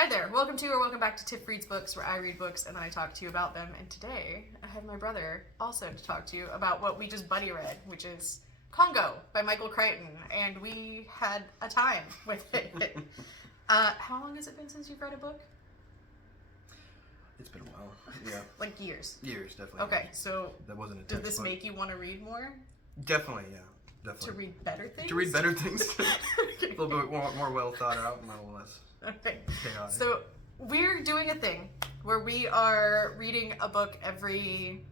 Hi there, welcome back to Tiff Reads Books, where I read books and then I talk to you about them. And today, I have my brother also to talk to you about what we just buddy read, which is Congo by Michael Crichton, and we had a time with it. How long has it been since you've read a book? It's been a while, yeah. Like years? Years, definitely. Okay, so that wasn't a did this make you want to read more? Definitely, yeah. Definitely. To read better things? To read better things. A little bit more well thought out and a little less okay. chaotic. So we're doing a thing where we are reading a book every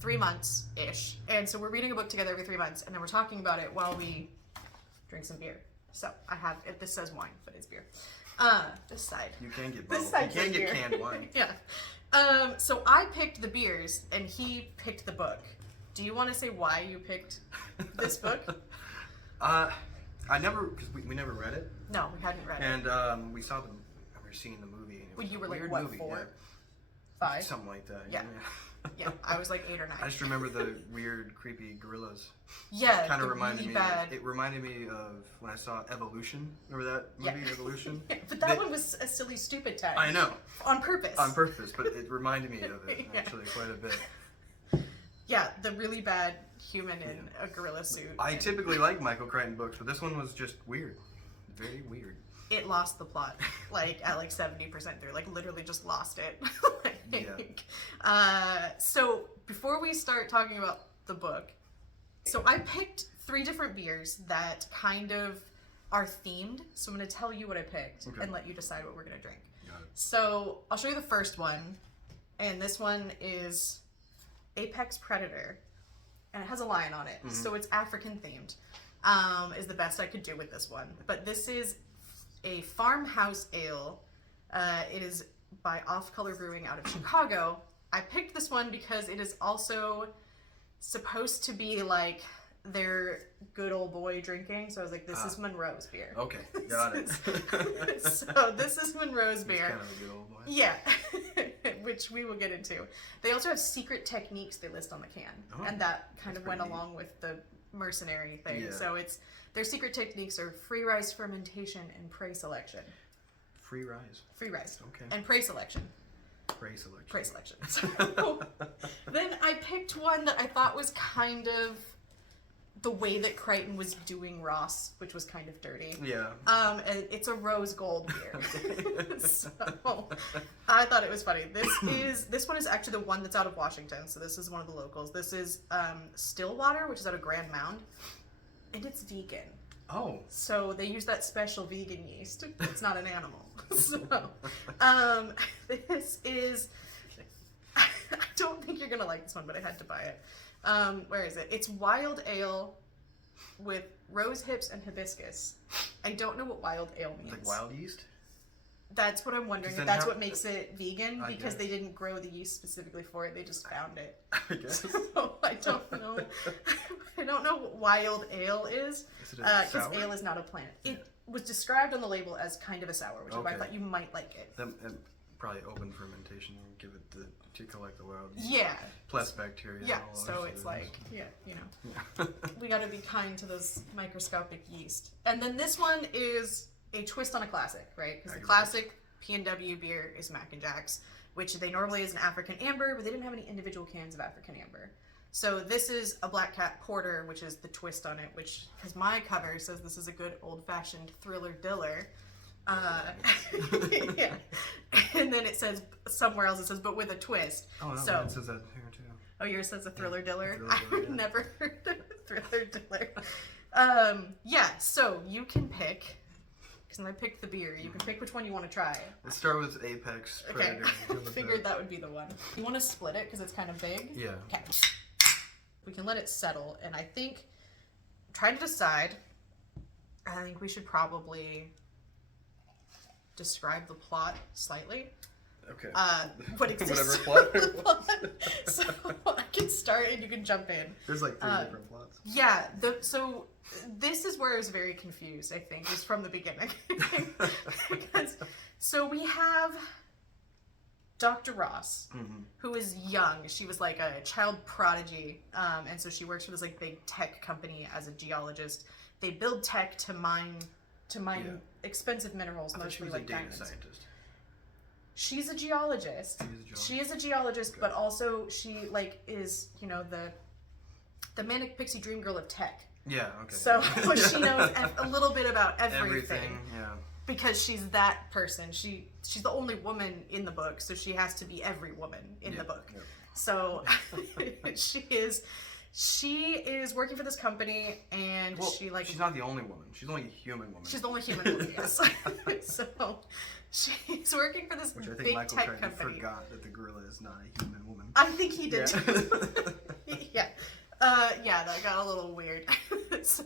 3 months-ish. And so we're reading a book together every 3 months, and then we're talking about it while we drink some beer. So I have, this says wine, but it's beer. This side. You can get This bottled. side You can says get beer. canned wine. Yeah. So I picked the beers, and he picked the book. Do you want to say why you picked this book? I never, because we never read it. No, we hadn't read it. And we saw the, I remember seeing the movie. And it was When you were a like, weird what, movie, 4? yeah. 5? Something like that. Yeah. Yeah, I was like 8 or 9. I just remember the weird, creepy gorillas. Yeah, Kind of the reminded really me. bad. It reminded me of when I saw Evolution. Remember that movie, Yeah. Evolution? Yeah, but that one was a silly, stupid time. I know. On purpose. On purpose, but it reminded me of it Yeah. actually quite a bit. Yeah, the really bad human in a gorilla suit. I typically like Michael Crichton books, but this one was just weird. Very weird. It lost the plot, at 70% through. Like, literally just lost it. So, before we start talking about the book, so I picked 3 different beers that kind of are themed. So I'm going to tell you what I picked and let you decide what we're going to drink. Got it. So, I'll show you the first one. And this one is Apex Predator. And it has a lion on it. So it's African themed. Is the best I could do with this one. But this is a farmhouse ale. It is by Off Color Brewing out of Chicago. I picked this one because it is also supposed to be like their good old boy drinking. So I was like, this is Monroe's beer. Okay, got it. So this is Monroe's beer. Kind of a good old boy. Yeah, which we will get into. They also have secret techniques they list on the can, and that kind of went along with the mercenary thing. Yeah. So it's their secret techniques are free rise fermentation and prey selection. Free rise. Free rise. Okay. And prey selection. Prey selection. Prey selection. So, then I picked one that I thought was kind of the way that Crichton was doing Ross, which was kind of dirty. Yeah. And it's a rose gold beer. So I thought it was funny. This one is actually the one that's out of Washington, so this is one of the locals. This is Stillwater, which is out of Grand Mound, and it's vegan. Oh. So they use that special vegan yeast. It's not an animal. So this is I don't think you're gonna like this one, but I had to buy it. Where is it? It's wild ale with rose hips and hibiscus. I don't know what wild ale means. Like wild yeast? That's what I'm wondering. If that's what makes it vegan, I because guess. they didn't grow the yeast specifically for it. They just found it. I guess. So I don't know. I don't know what wild ale is. Is it Because sour? ale is not a plant. It was described on the label as kind of a sour, which is why I thought you might like it. That probably open fermentation and give it to collect the wild yeast. Yeah. Plus bacteria. Yeah, and all so those it's other like, things. yeah, we gotta be kind to those microscopic yeast. And then this one is a twist on a classic, right? Because the classic P&W beer is Mac and Jack's, which they normally is an African amber, but they didn't have any individual cans of African amber. So this is a Black Cat Porter, which is the twist on it, which, because my cover says this is a good old-fashioned thriller diller. Yeah. And then it says, somewhere else it says, but with a twist. Oh, no, so, it says that here too. Oh, yours says a thriller diller? Thriller diller, I've yeah. never heard of thriller diller. Yeah, so you can pick, because I picked the beer, you can pick which one you want to try. Let's start with Apex Okay, Predator. figured that would be the one. You want to split it because it's kind of big? Yeah. Okay. We can let it settle, and I think, trying to decide, I think we should probably describe the plot slightly. Okay. What exists. Whatever plot. So I can start and you can jump in. There's like 3 different plots. Yeah, so this is where I was very confused, I think, is from the beginning. So we have Dr. Ross, who is young. She was like a child prodigy, and so she works for this like big tech company as a geologist. They build tech to mine expensive minerals, I thought mostly she was like a data diamonds. scientist. She's a geologist. She is a geologist, okay. But also she like is, you know, the manic pixie dream girl of tech. Yeah, okay. So she knows a little bit about everything. Yeah. Because she's that person. She's the only woman in the book, so she has to be every woman in the book. Yeah. So she is working for this company, and she's not the only woman. She's only a human woman. She's the only human woman, yes. So she's working for this Which I think big Michael tech company. Forgot that the gorilla is not a human woman. I think he did too. Yeah. Yeah, that got a little weird. So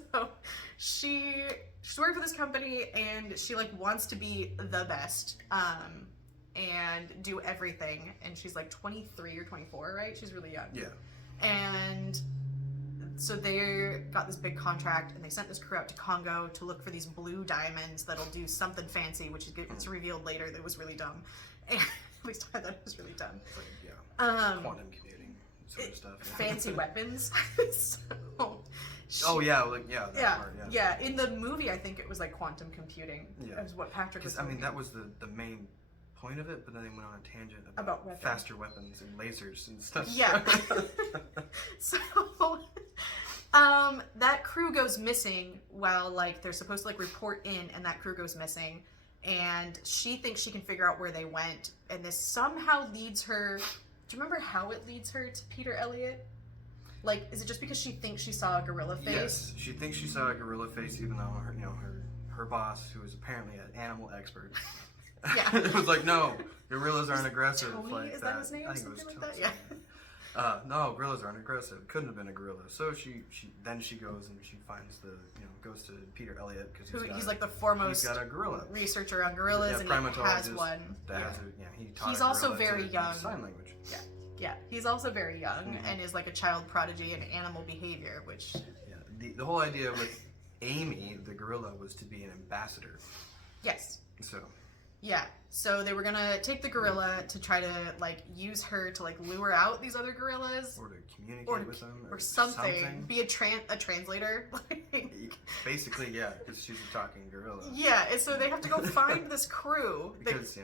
she's working for this company, and she like wants to be the best, and do everything. And she's like 23 or 24, right? She's really young. Yeah. And so they got this big contract, and they sent this crew out to Congo to look for these blue diamonds that'll do something fancy, which gets revealed later that was really dumb. And, at least I thought it was really dumb. Like, yeah. Quantum computing sort of stuff. Yeah. Fancy weapons. Oh yeah, like that part, yeah. In the movie, I think it was like quantum computing. Yeah. Is what Patrick was. I mean, that was the main point of it, but then they went on a tangent about faster weapons and lasers and stuff. Yeah. So, that crew goes missing while like they're supposed to like report in, and that crew goes missing, and she thinks she can figure out where they went, and this somehow leads her. Do you remember how it leads her to Peter Elliott? Like, is it just because she thinks she saw a gorilla face? Yes, she thinks she saw a gorilla face, even though her boss, who is apparently an animal expert, was like, no, gorillas aren't aggressive. Tony, like is that his name? I think it was Something Tony. like that? Yeah. No, gorillas aren't aggressive. Couldn't have been a gorilla. So she goes and she finds goes to Peter Elliott because he's like the foremost he's got a gorilla researcher on gorillas, and he has one. He's also very young. Sign language. Yeah. Yeah, he's also very young and is like a child prodigy in animal behavior, which... Yeah, the whole idea with Amy, the gorilla, was to be an ambassador. Yes. So... Yeah, so they were gonna take the gorilla to try to, like, use her to, like, lure out these other gorillas. Or to communicate with them. Or something. Be a translator. Basically, yeah, because she's a talking gorilla. Yeah, and so they have to go find this crew. Because,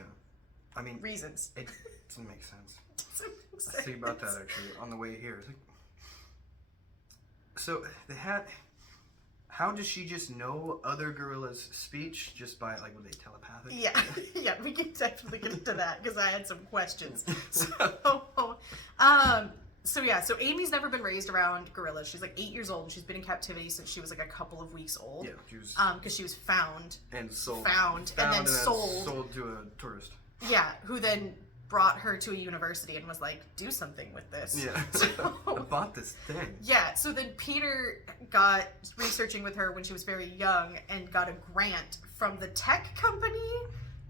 I mean... Reasons. It doesn't make sense. I think about that actually on the way here. So they had. How does she just know other gorillas' speech just by like were they telepathic? Yeah, we can definitely get into that because I had some questions. So Amy's never been raised around gorillas. She's like 8 years old. And she's been in captivity since she was like a couple of weeks old. Yeah, she was. Because she was found and sold. Found and then sold. Sold to a tourist. Yeah, who then brought her to a university and was like, do something with this. Yeah. So, I bought this thing. Yeah, so then Peter got researching with her when she was very young and got a grant from the tech company,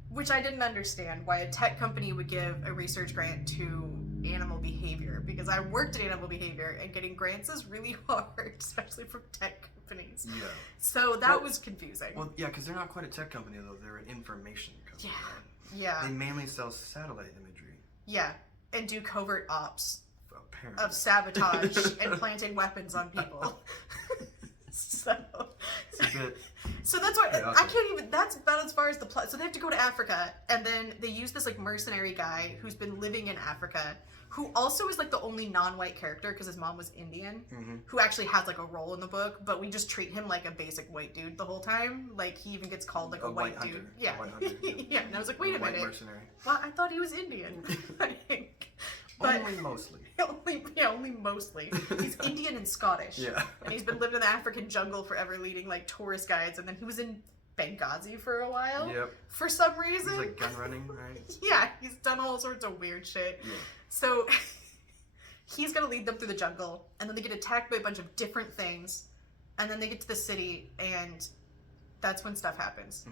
which I didn't understand why a tech company would give a research grant to animal behavior, because I worked in animal behavior and getting grants is really hard, especially from tech companies. Yeah. So that was confusing. Well, yeah, because they're not quite a tech company though, they're an information company. Yeah. Right? Yeah. They mainly sell satellite imagery. Yeah, and do covert ops apparently. Of sabotage and planting weapons on people. So that's why I can't even. That's about as far as the plot. So they have to go to Africa, and then they use this like mercenary guy who's been living in Africa, who also is like the only non-white character because his mom was Indian, who actually has like a role in the book, but we just treat him like a basic white dude the whole time. Like he even gets called like a white dude. Yeah. White hunter, yeah. And I was like, wait a minute. Mercenary. Well, I thought he was Indian. But only mostly. Only mostly. He's Indian and Scottish. Yeah. And he's been living in the African jungle forever, leading like tourist guides, and then he was in Benghazi for a while. Yep. For some reason. He's like gun running, right? Yeah, he's done all sorts of weird shit. Yeah. So he's gonna lead them through the jungle, and then they get attacked by a bunch of different things, and then they get to the city, and that's when stuff happens.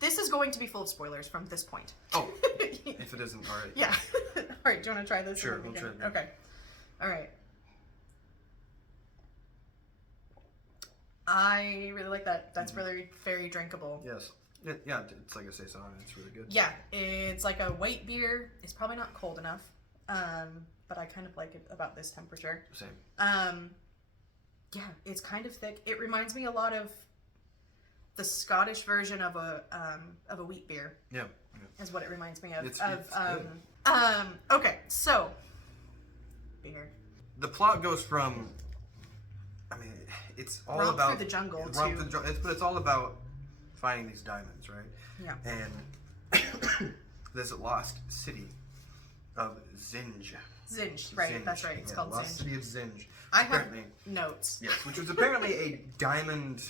This is going to be full of spoilers from this point. Oh, if it isn't already. Yeah. All right, do you want to try this? Sure, we'll try it. Okay. All right. I really like that. That's really very drinkable. Yes. Yeah, it's like a saison. It's really good. Yeah, it's like a white beer. It's probably not cold enough, but I kind of like it about this temperature. Same. Yeah, it's kind of thick. It reminds me a lot of the Scottish version of a wheat beer. Yeah. Is what it reminds me of. It's Okay, so beer. The plot goes from, I mean, it's all Romp about through the jungle but it's all about finding these diamonds, right? Yeah. And there's a lost city of Zinj. Zinj, right? Zinj. That's right. It's called lost Zinj. city of Zinj. I have notes. Yes, which was apparently a diamond.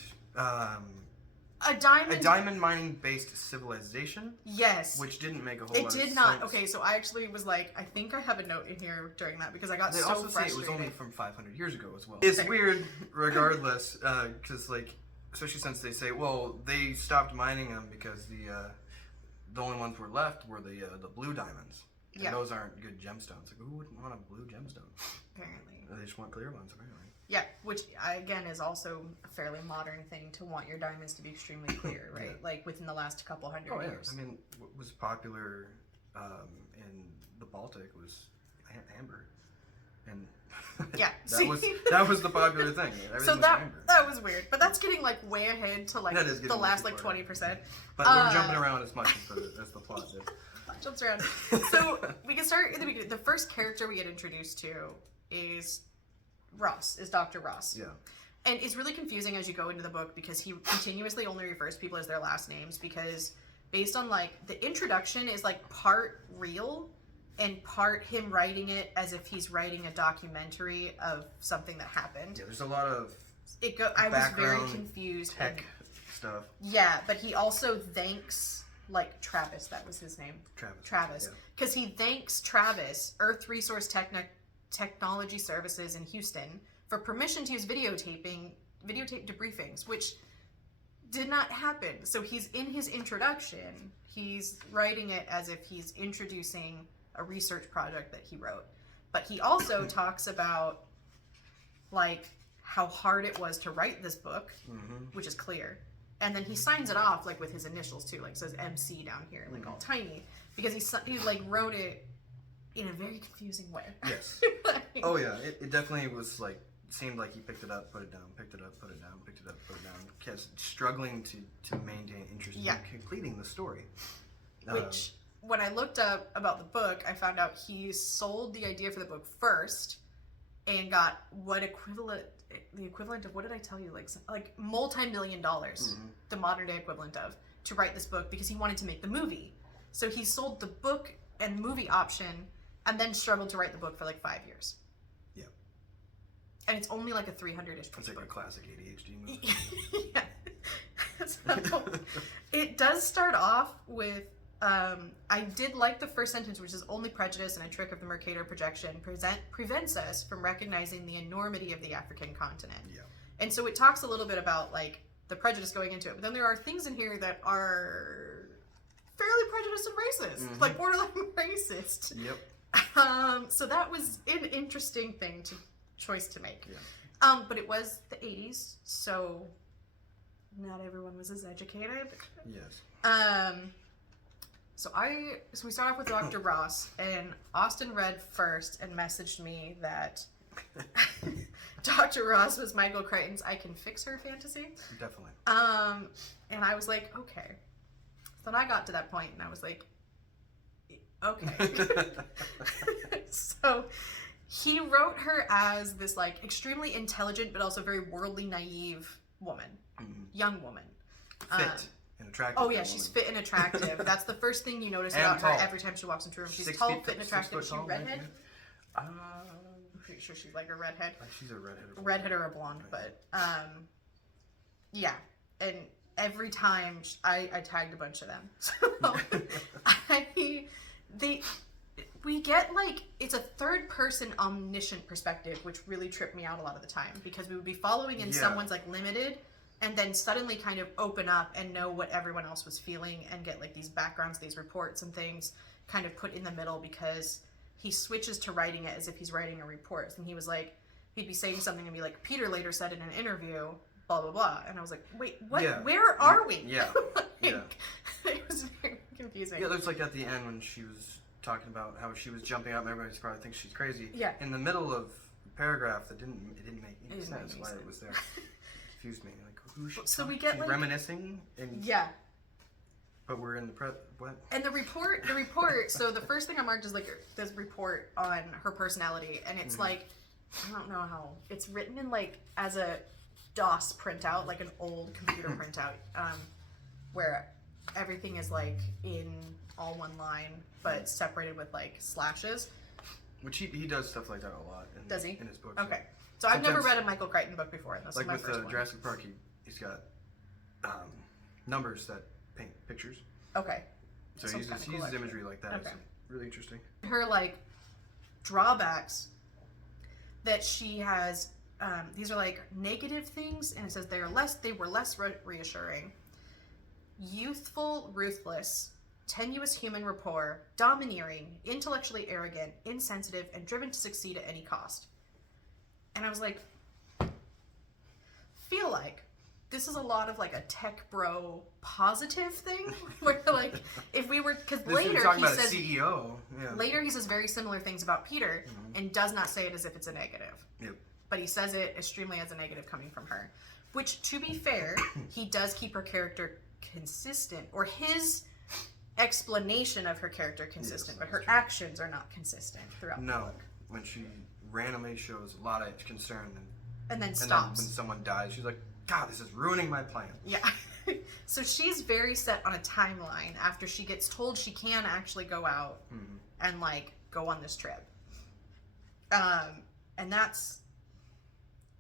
A diamond mining based civilization. Yes. Which didn't make a whole it lot of did sense. not. Okay, so I actually was like, I think I have a note in here during that because I got They so also frustrated. say it was only from 500 years ago as well. It's weird, regardless, because like, especially since they say, well, they stopped mining them because the only ones were left were the blue diamonds. And those aren't good gemstones. Like, who wouldn't want a blue gemstone? Apparently. They just want clear ones, apparently. Yeah, which again is also a fairly modern thing to want your diamonds to be extremely clear, right? Yeah. Like within the last couple hundred years. I mean, what was popular in the Baltic was amber, and yeah, that was the popular thing. So that was weird, but that's getting like way ahead to like the last like 20%. But we're jumping around as much as the plot did. Jumps around. So we can start in the beginning. The first character we get introduced to is Ross, is Dr. Ross. Yeah. And it's really confusing as you go into the book because he continuously only refers to people as their last names because based on like the introduction is like part real and part him writing it as if he's writing a documentary of something that happened. Yeah, there's a lot of I was very confused. Tech stuff. Yeah, but he also thanks like Travis, that was his name. Travis. Because he thanks Travis, Earth Resource Technology Services in Houston, for permission to use videotape debriefings, which did not happen. So he's in his introduction, he's writing it as if he's introducing a research project that he wrote. But he also talks about like how hard it was to write this book, which is clear. And then he signs it off like with his initials too, like says MC down here, like all tiny, because he like wrote it in a very confusing way. Yes. Oh yeah, it definitely was like, seemed like he picked it up, put it down, picked it up, put it down, picked it up, put it down, kept struggling to maintain interest in completing the story. Which, when I looked up about the book, I found out he sold the idea for the book first and got the equivalent of, what did I tell you, like multi-million dollars, the modern day equivalent of, to write this book because he wanted to make the movie. So he sold the book and movie option and then struggled to write the book for like 5 years. Yeah. And it's only like a 300-ish page It's like book. a classic ADHD movie. Yeah. So, it does start off with, I did like the first sentence, which is only prejudice and a trick of the Mercator projection prevents us from recognizing the enormity of the African continent. Yeah. And so it talks a little bit about like the prejudice going into it, but then there are things in here that are fairly prejudiced and racist, like borderline racist. Yep. So that was an interesting choice to make. Yeah. But it was the 80s, so not everyone was as educated. Yes. So we start off with Dr. Ross, and Austin read first and messaged me that Dr. Ross was Michael Crichton's I Can Fix Her fantasy. Definitely. And I was like, okay. So then I got to that point, and I was like, okay. So he wrote her as this like extremely intelligent but also very worldly, naive woman, young woman. Fit. And attractive. Oh yeah, she's fit and attractive. That's the first thing you notice about her every time she walks into a room. She's tall, fit, and attractive. Is she redhead? I'm pretty sure she's like a redhead. She's a redhead. Redhead or a blonde, but yeah. And every time I tagged a bunch of them. So we get like, it's a third person omniscient perspective, which really tripped me out a lot of the time because we would be following in someone's like limited and then suddenly kind of open up and know what everyone else was feeling and get like these backgrounds, these reports and things kind of put in the middle because he switches to writing it as if he's writing a report. And he was like, he'd be saying something and be like, Peter later said in an interview, blah, blah, blah. And I was like, wait, what? Yeah. Where are we? Yeah. It was very confusing. Yeah, there's like at the end when she was talking about how she was jumping up and everybody probably thinks she's crazy. Yeah. In the middle of a paragraph that it didn't make any sense why it was there. Confused me. Like, So we get she's like reminiscing, and yeah. but we're in the what? And the report. So the first thing I marked is like this report on her personality, and it's like, I don't know how it's written in like as a DOS printout, like an old computer printout, where everything is like in all one line, but separated with like slashes. Which he does stuff like that a lot. Does he? In his books. Okay. So I've never read a Michael Crichton book before, and this like is my with first one. Jurassic Park, he's got numbers that paint pictures. Okay. So he uses imagery like that. Okay. It's really interesting. Her like drawbacks that she has. These are like negative things, and it says they were less reassuring. Youthful, ruthless, tenuous human rapport, domineering, intellectually arrogant, insensitive, and driven to succeed at any cost. And I was like, feel like this is a lot of like a tech bro positive thing, where like if we were, because later he says CEO. Yeah. Later he says very similar things about Peter, and does not say it as if it's a negative. Yep. But he says it extremely as a negative coming from her, which, to be fair, he does keep her character consistent, or his explanation of her character consistent, but her actions are not consistent throughout the book. When she randomly shows a lot of concern and then stops. Then when someone dies, she's like, God, this is ruining my plan. Yeah. So she's very set on a timeline after she gets told she can actually go out and like go on this trip. And that's,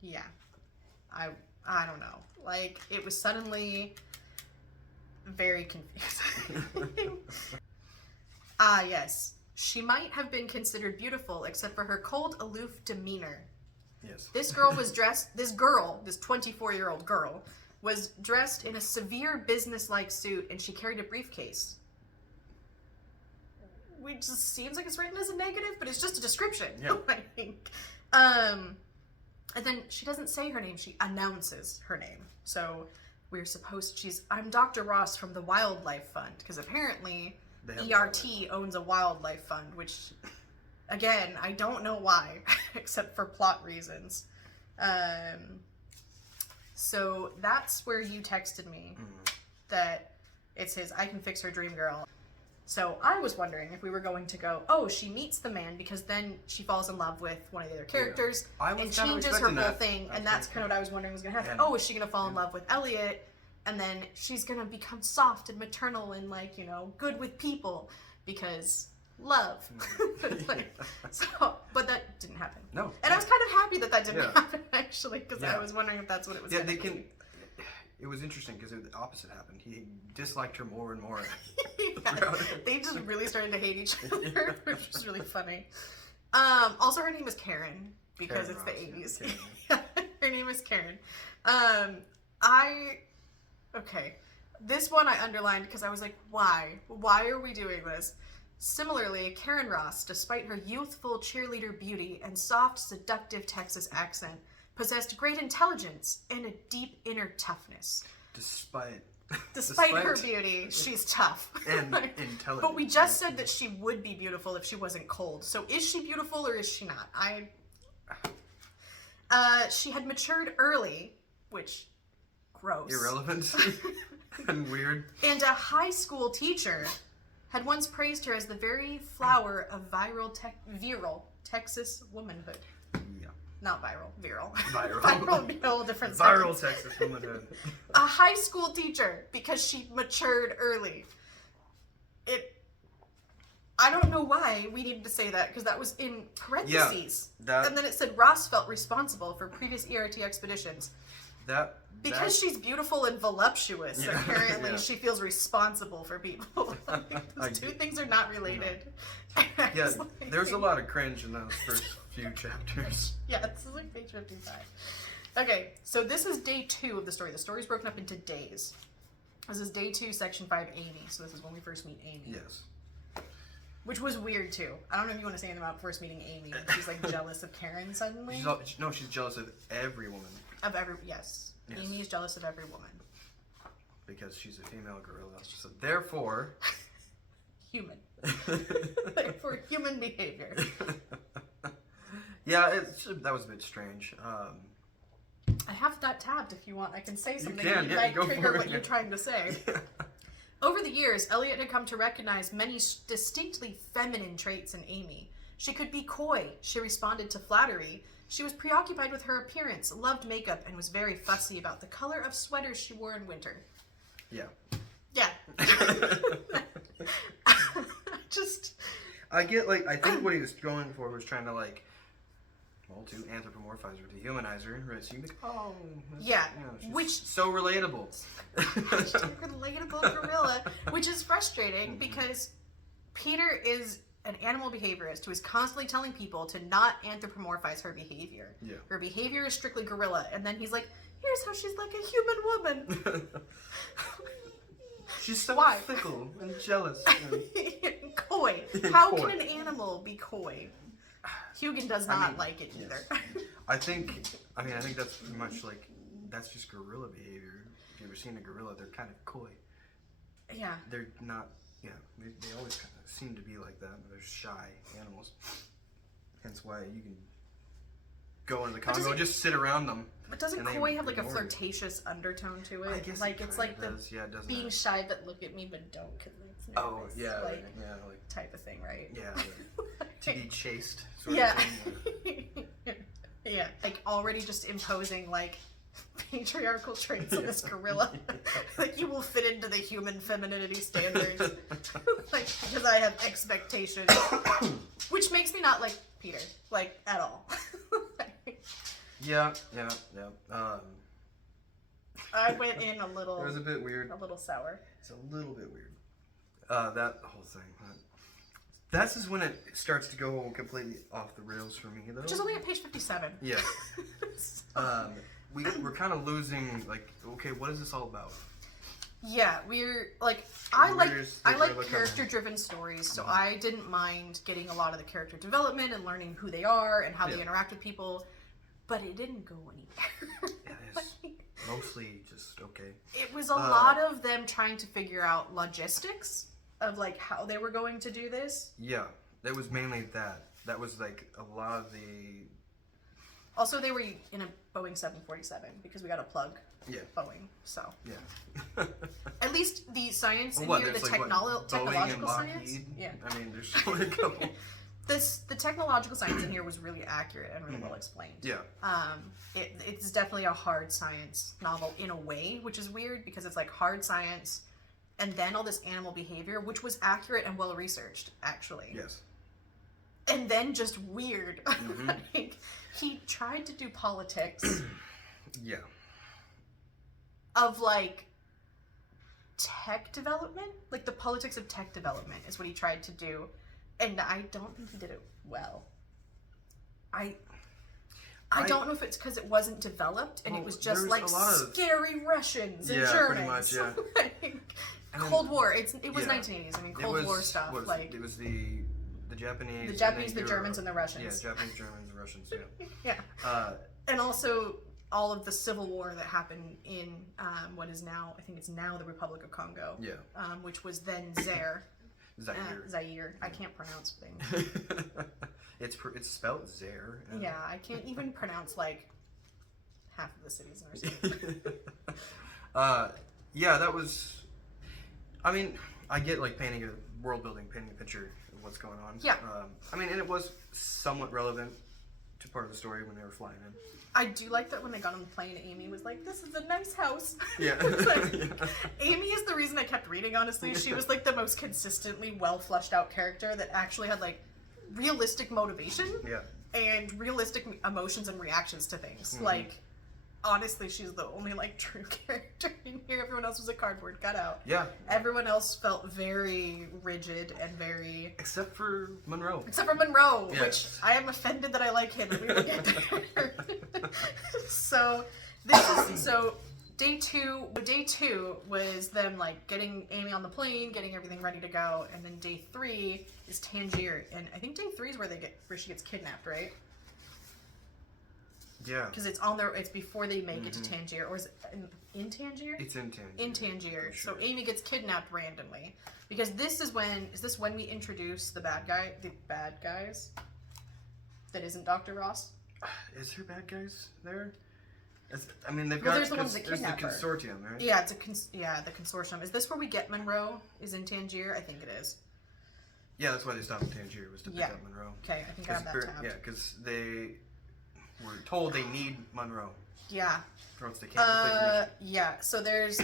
yeah, I don't know. Like, it was suddenly very confusing. Yes. She might have been considered beautiful, except for her cold, aloof demeanor. Yes. This 24-year-old girl, was dressed in a severe business-like suit, and she carried a briefcase. Which just seems like it's written as a negative, but it's just a description. Yeah. I think. And then she doesn't say her name, she announces her name. So we're supposed, I'm Dr. Ross from the Wildlife Fund, because apparently ERT owns a wildlife fund, which, again, I don't know why, except for plot reasons. So that's where you texted me that it's his I Can Fix Her Dream Girl. So I was wondering if we were going to go, oh, she meets the man, because then she falls in love with one of the other characters and changes her whole thing, and that's kind of what I was wondering was going to happen. Oh, is she going to fall in love with Elliot, and then she's going to become soft and maternal and, like, you know, good with people, because love. But that didn't happen. No. And I was kind of happy that didn't happen, actually, because I was wondering if that's what it was going to be. It was interesting because the opposite happened. He disliked her more and more. They just really started to hate each other, which was really funny. Also, her name is Karen, because it's the 80s. Yeah, her name is Karen. Okay. This one I underlined because I was like, why? Why are we doing this? Similarly, Karen Ross, despite her youthful cheerleader beauty and soft, seductive Texas accent, possessed great intelligence and a deep inner toughness. Despite her beauty, she's tough. And intelligent. But we just said that she would be beautiful if she wasn't cold. So is she beautiful or is she not? She had matured early, which, gross. Irrelevant and weird. And a high school teacher had once praised her as the very flower of viral Texas womanhood. Yeah. Not viral, viral. Viral. Viral would be a whole different Viral Texas womanhood. A high school teacher, because she matured early. I don't know why we needed to say that, because that was in parentheses. Yeah, and then it said Ross felt responsible for previous ERT expeditions. Because she's beautiful and voluptuous, apparently she feels responsible for people. Those two things are not related. No. Yeah, there's a lot of cringe in those first few chapters. Yeah, this is like page 55. Okay, so this is day 2 of the story. The story's broken up into days. This is day 2, section 5, Amy. So this is when we first meet Amy. Yes. Which was weird, too. I don't know if you want to say anything about first meeting Amy. She's, like, jealous of Karen suddenly. She's jealous of every woman. Yes. Amy is jealous of every woman. Because she's a female gorilla. So therefore... human. Therefore, human behavior. Yeah, that was a bit strange. I have that tabbed if you want. I can say something can, that yeah, might go trigger for it, what you're yeah. trying to say. Yeah. Over the years, Elliot had come to recognize many distinctly feminine traits in Amy. She could be coy. She responded to flattery. She was preoccupied with her appearance, loved makeup, and was very fussy about the color of sweaters she wore in winter. Yeah. Yeah. Just... I get, like, I think what he was going for was trying to, like, well, to anthropomorphize her, to humanize her, right? So you be like, oh, yeah, she's which so relatable. relatable gorilla, which is frustrating because Peter is an animal behaviorist who is constantly telling people to not anthropomorphize her behavior. Yeah. Her behavior is strictly gorilla, and then he's like, here's how she's like a human woman. She's so Why? fickle and jealous. Coy. How Coy. can an animal be coy? Hugin does not like it either. I think that's pretty much like, that's just gorilla behavior. If you've ever seen a gorilla, they're kind of coy. Yeah. They're not, they always kind of seem to be like that. They're shy animals. Hence why you can go into the Congo and just sit around them. But doesn't coy have like a flirtatious undertone to it? I guess like it's like the being shy but look at me but don't because it's nervous. Oh yeah, like type of thing, right? Yeah, to be chased. Yeah. Yeah, like already just imposing like patriarchal traits on this gorilla. Like you will fit into the human femininity standards. Like because I have expectations, which makes me not like Peter, like at all. Yeah. I went in a little. It was a bit weird. A little sour. It's a little bit weird. That whole thing. That's just when it starts to go completely off the rails for me, though. Which is only at page 57. Yeah. We're kind of losing. Like, okay, what is this all about? Yeah, we're like I like character-driven stories, so I didn't mind getting a lot of the character development and learning who they are and how they interact with people, but it didn't go anywhere. Yeah, it's mostly just okay. It was a lot of them trying to figure out logistics of like how they were going to do this. Yeah, that was mainly that. That was like a lot of the. Also, they were in a Boeing 747 because we got a plug. Yeah. Boeing, so. Yeah. At least the science in Well, here, the like technological science. Yeah. I mean, there's only a couple. The technological science in here was really accurate and really well explained. Yeah. It's definitely a hard science novel in a way, which is weird because it's like hard science and then all this animal behavior, which was accurate and well researched, actually. Yes. And then just weird. Mm-hmm. Like, he tried to do politics. Yeah. Of like tech development, like the politics of tech development is what he tried to do, and I don't think he did it well. I don't know if it's because it wasn't developed and it was just like scary Russians and Germans. Pretty much, yeah. Like, Cold War. It was 1980s. I mean, Cold War stuff. It was the Japanese, the Germans, and the Russians. Yeah, Japanese, Germans, and Russians. Yeah. Yeah. And also all of the civil war that happened in what is now, I think it's now the Republic of Congo. Yeah. Which was then Zaire. Zaire. I can't pronounce things. It's spelled Zaire. Yeah, I can't even pronounce like half of the cities in our state. Yeah, that was. I mean, I get like painting a picture of what's going on. Yeah. I mean, and it was somewhat relevant to part of the story when they were flying in. I do like that when they got on the plane, Amy was like, "This is a nice house." Yeah. Amy is the reason I kept reading, honestly. She was like the most consistently well fleshed out character that actually had like realistic motivation. Yeah. And realistic emotions and reactions to things. Mm-hmm. Like, honestly, she's the only like true character in here. Everyone else was a cardboard cutout. Yeah. Everyone else felt very rigid and very... Except for Monroe. Yes. Which I am offended that I like him, and we will get there. So day two was them like getting Amy on the plane, getting everything ready to go, and then day 3 is Tangier, and I think day 3 is where she gets kidnapped, right? Yeah. Because it's before they make it to Tangier, or is it in Tangier? It's in Tangier. In Tangier. Sure. So Amy gets kidnapped randomly. Because is this when we introduce the bad guys? That isn't Dr. Ross? Is there bad guys there? I mean, they've Well, got there's the ones that there's the kidnap her. consortium, right? Yeah, it's the consortium. Is this where we get Monroe? Is in Tangier? I think it is. Yeah, that's why they stopped in Tangier, was to pick up Monroe. Okay, I think I have that tabbed. Yeah, because they were told they need Monroe. Yeah. Or else they can't complete the mission. Yeah, so there's,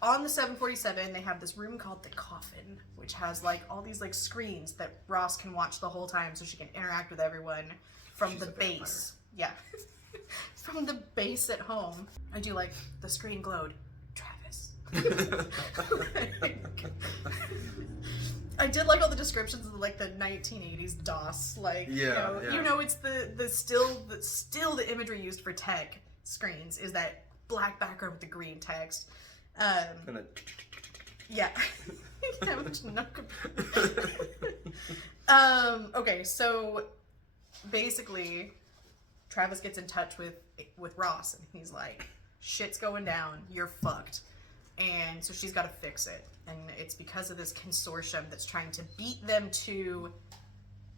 on the 747, they have this room called the Coffin, which has, like, all these, like, screens that Ross can watch the whole time so she can interact with everyone from She's the a vampire. base. Yeah. From the base at home. I do like, the screen glowed. Travis. I did like all the descriptions of like the 1980s DOS, like you know, it's the still the imagery used for tech screens is that black background with the green text. Yeah. Yeah, which no computer. Okay, so basically Travis gets in touch with Ross and he's like, shit's going down, you're fucked. And so she's got to fix it. And it's because of this consortium that's trying to beat them to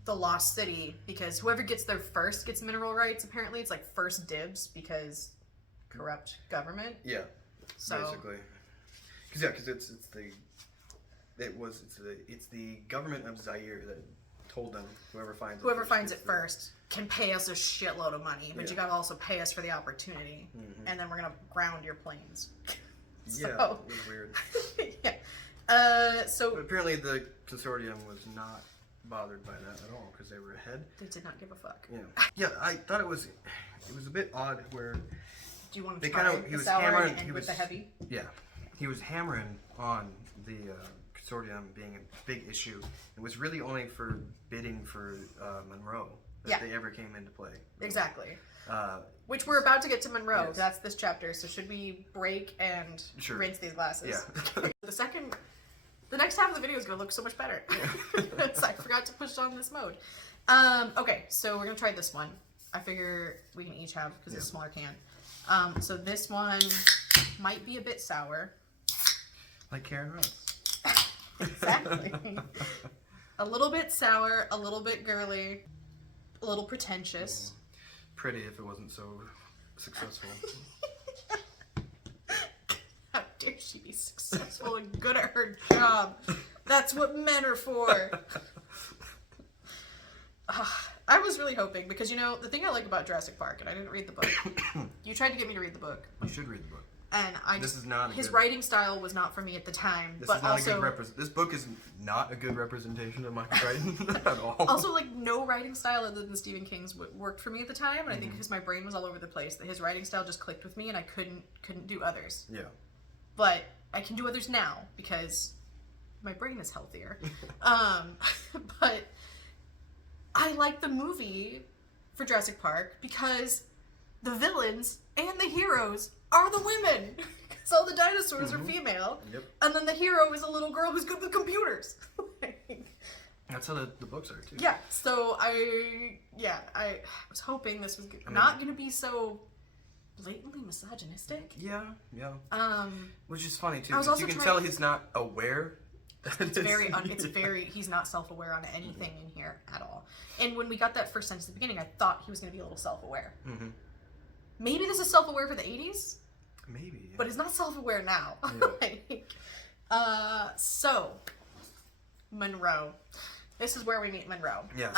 the Lost City, because whoever gets there first gets mineral rights. Apparently it's like first dibs because corrupt government. Yeah, so basically. Because it's the government of Zaire that told them whoever finds it first can pay us a shitload of money, but you gotta also pay us for the opportunity, and then we're gonna ground your planes. Yeah, it was weird. Yeah. So but apparently the consortium was not bothered by that at all because they were ahead. They did not give a fuck. Yeah. Yeah, I thought it was a bit odd where. Do you want to try the sour and end with the heavy? Yeah, he was hammering on the consortium being a big issue. It was really only for bidding for Monroe that they ever came into play. Really. Exactly. Which we're about to get to Monroe. Yes. That's this chapter. So should we break and rinse these glasses? Yeah. The next half of the video is going to look so much better. So I forgot to push on this mode. Okay, so we're going to try this one. I figure we can each have, because it's a smaller can. So this one might be a bit sour. Like Karen Rose. Exactly. A little bit sour, a little bit girly, a little pretentious. Pretty if it wasn't so successful. How dare she be successful and good at her job? That's what men are for. I was really hoping, because you know, the thing I like about Jurassic Park, and I didn't read the book. You tried to get me to read the book. You should read the book. And his good, writing style was not for me at the time. This but is not also, a good this book is not a good representation of Michael Crichton at all. Also, like, no writing style other than Stephen King's worked for me at the time, and I think because my brain was all over the place, that his writing style just clicked with me, and I couldn't do others. Yeah. But I can do others now because my brain is healthier. But I like the movie for Jurassic Park because the villains and the heroes are the women. Because all the dinosaurs are female. Yep. And then the hero is a little girl who's good with computers. That's how the books are, too. Yeah, so I was hoping this was not going to be so blatantly misogynistic. Yeah. Which is funny, too, because you can tell he's not aware. He's not self-aware on anything in here at all. And when we got that first sentence at the beginning, I thought he was going to be a little self-aware. Mm-hmm. Maybe this is self-aware for the 80s. Maybe, yeah. But he's not self-aware now. Yeah. So, Monroe. This is where we meet Monroe. Yes.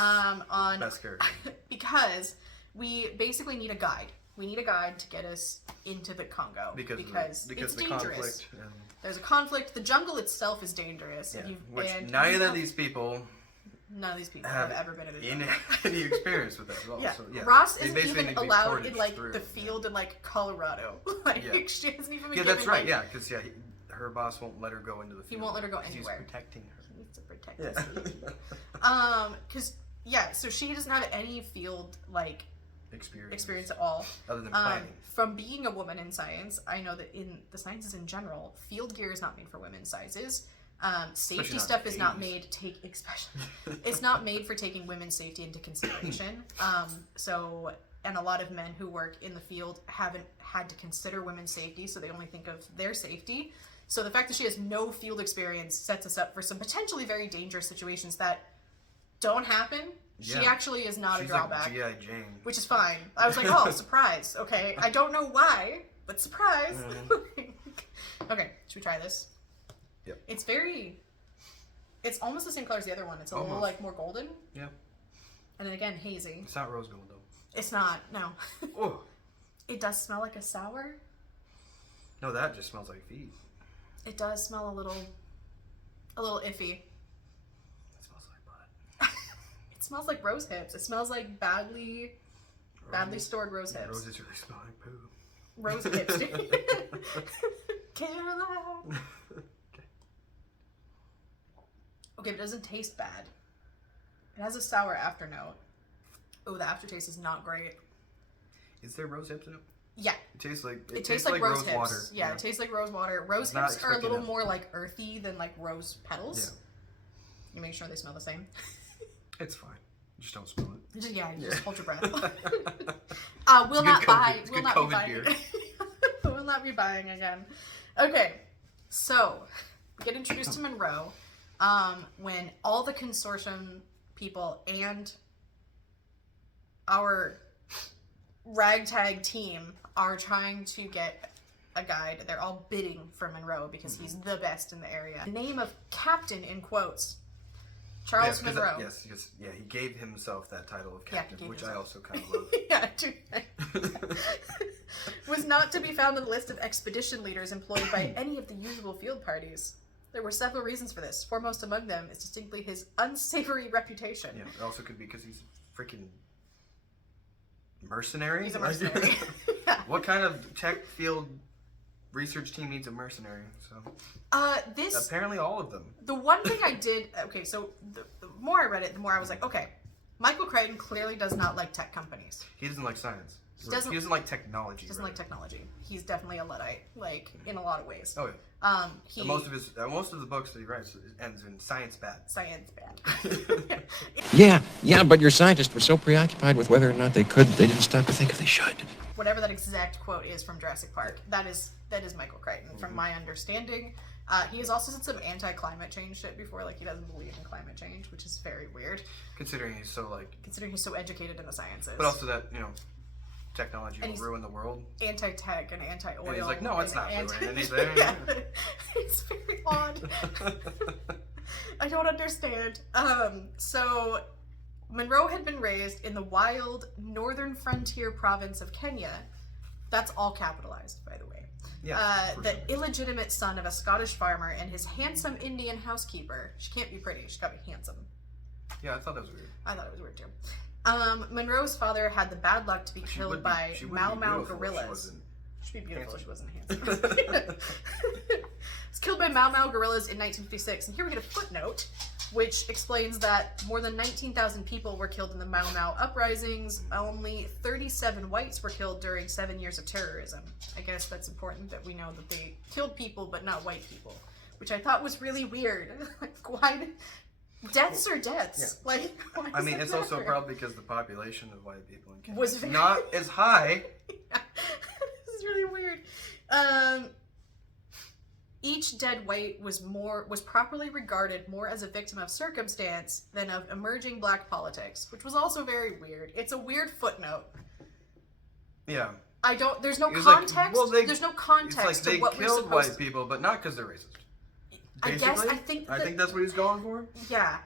Best character. Because we basically need a guide. We need a guide to get us into the Congo. Because it's dangerous. There's a conflict. The jungle itself is dangerous. Yeah. None of these people have ever been in a jungle. Any experience with that at all. Yeah. So, yeah. Ross isn't even allowed in like the field in like Colorado. She hasn't even been given, that's right. Yeah, because her boss won't let her go into the field. He won't let her go anywhere. He's protecting her. He needs to protect us. So she doesn't have any field like experience at all. Other than planning. From being a woman in science, I know that in the sciences in general, field gear is not made for women's sizes. Safety stuff is not made to take, it's not made for taking women's safety into consideration. And a lot of men who work in the field haven't had to consider women's safety, so they only think of their safety. So the fact that she has no field experience sets us up for some potentially very dangerous situations that don't happen. Yeah. She actually is not She's a drawback. like G.I. Jane. Which is fine. I was like, oh, surprise. Okay. I don't know why, but surprise. Okay, should we try this? Yep. It's almost the same color as the other one. It's a little like more golden. Yeah. And then again, hazy. It's not rose gold though. It's not, no. Oh. It does smell like a sour. No, that just smells like feet. It does smell a little iffy. It smells like blood. It smells like rose hips. It smells like badly stored rose hips. Roses really smell like poo. Rose hips, dude. Caroline. Okay, but it doesn't taste bad. It has a sour afternote. Oh, the aftertaste is not great. Is there rose hips in it? Yeah. It tastes like rose rose hips. water. Yeah, it tastes like rose water. Rose hips are a little more like earthy than like rose petals. Yeah. You make sure they smell the same. It's fine. Just don't smell it. Just hold your breath. We'll not be buying. We'll not be buying again. Okay, so we get introduced to Monroe when all the consortium people and our ragtag team are trying to get a guide. They're all bidding for Monroe because he's the best in the area. The name of Captain in quotes. Charles Monroe. He gave himself that title of captain, which I also kind of love. Yeah, was not to be found on the list of expedition leaders employed by any of the usual field parties. There were several reasons for this. Foremost among them is distinctly his unsavory reputation. Yeah, it also could be because he's freaking mercenary. He's a mercenary. Yeah. What kind of tech field research team needs a mercenary? So apparently all of them. The one thing I did, okay, so the more I read it, the more I was like, okay, Michael Crichton clearly does not like tech companies. He doesn't like science. He doesn't like technology. He doesn't like technology. He's definitely a Luddite, like in a lot of ways. Oh yeah. Most of the books that he writes ends in science bad. Science bad. Yeah, but your scientists were so preoccupied with whether or not they didn't stop to think if they should. Whatever that exact quote is from Jurassic Park, that is Michael Crichton, from my understanding. He has also said some anti-climate change shit before, like he doesn't believe in climate change, which is very weird. Considering he's so educated in the sciences. But also that, technology will ruin the world. Anti-tech and anti-oil. And he's like, no, it's not ruining anything. Yeah, it's very odd. I don't understand. So Monroe had been raised in the wild northern frontier province of Kenya. That's all capitalized, by the way. Yeah. The illegitimate son of a Scottish farmer and his handsome Indian housekeeper. She can't be pretty, she's gotta be handsome. Yeah, I thought that was weird. I thought it was weird too. Monroe's father had the bad luck to be killed by Mau Mau gorillas. She'd be beautiful if she wasn't handsome. Was killed by Mau Mau gorillas in 1956, and here we get a footnote which explains that more than 19,000 people were killed in the Mau Mau uprisings. Only 37 whites were killed during 7 years of terrorism. I guess that's important that we know that they killed people, but not white people, which I thought was really weird. Like, why? Deaths are deaths. Yeah. Like, I mean, it's also probably because the population of white people in Kenya was not as high. Yeah. This is really weird. Each dead white was properly regarded more as a victim of circumstance than of emerging black politics, which was also very weird. It's a weird footnote. Yeah. There's no context. There's no context it's like to what they killed white people, but not because they're racist. Basically, I think that's what he's going for. Yeah,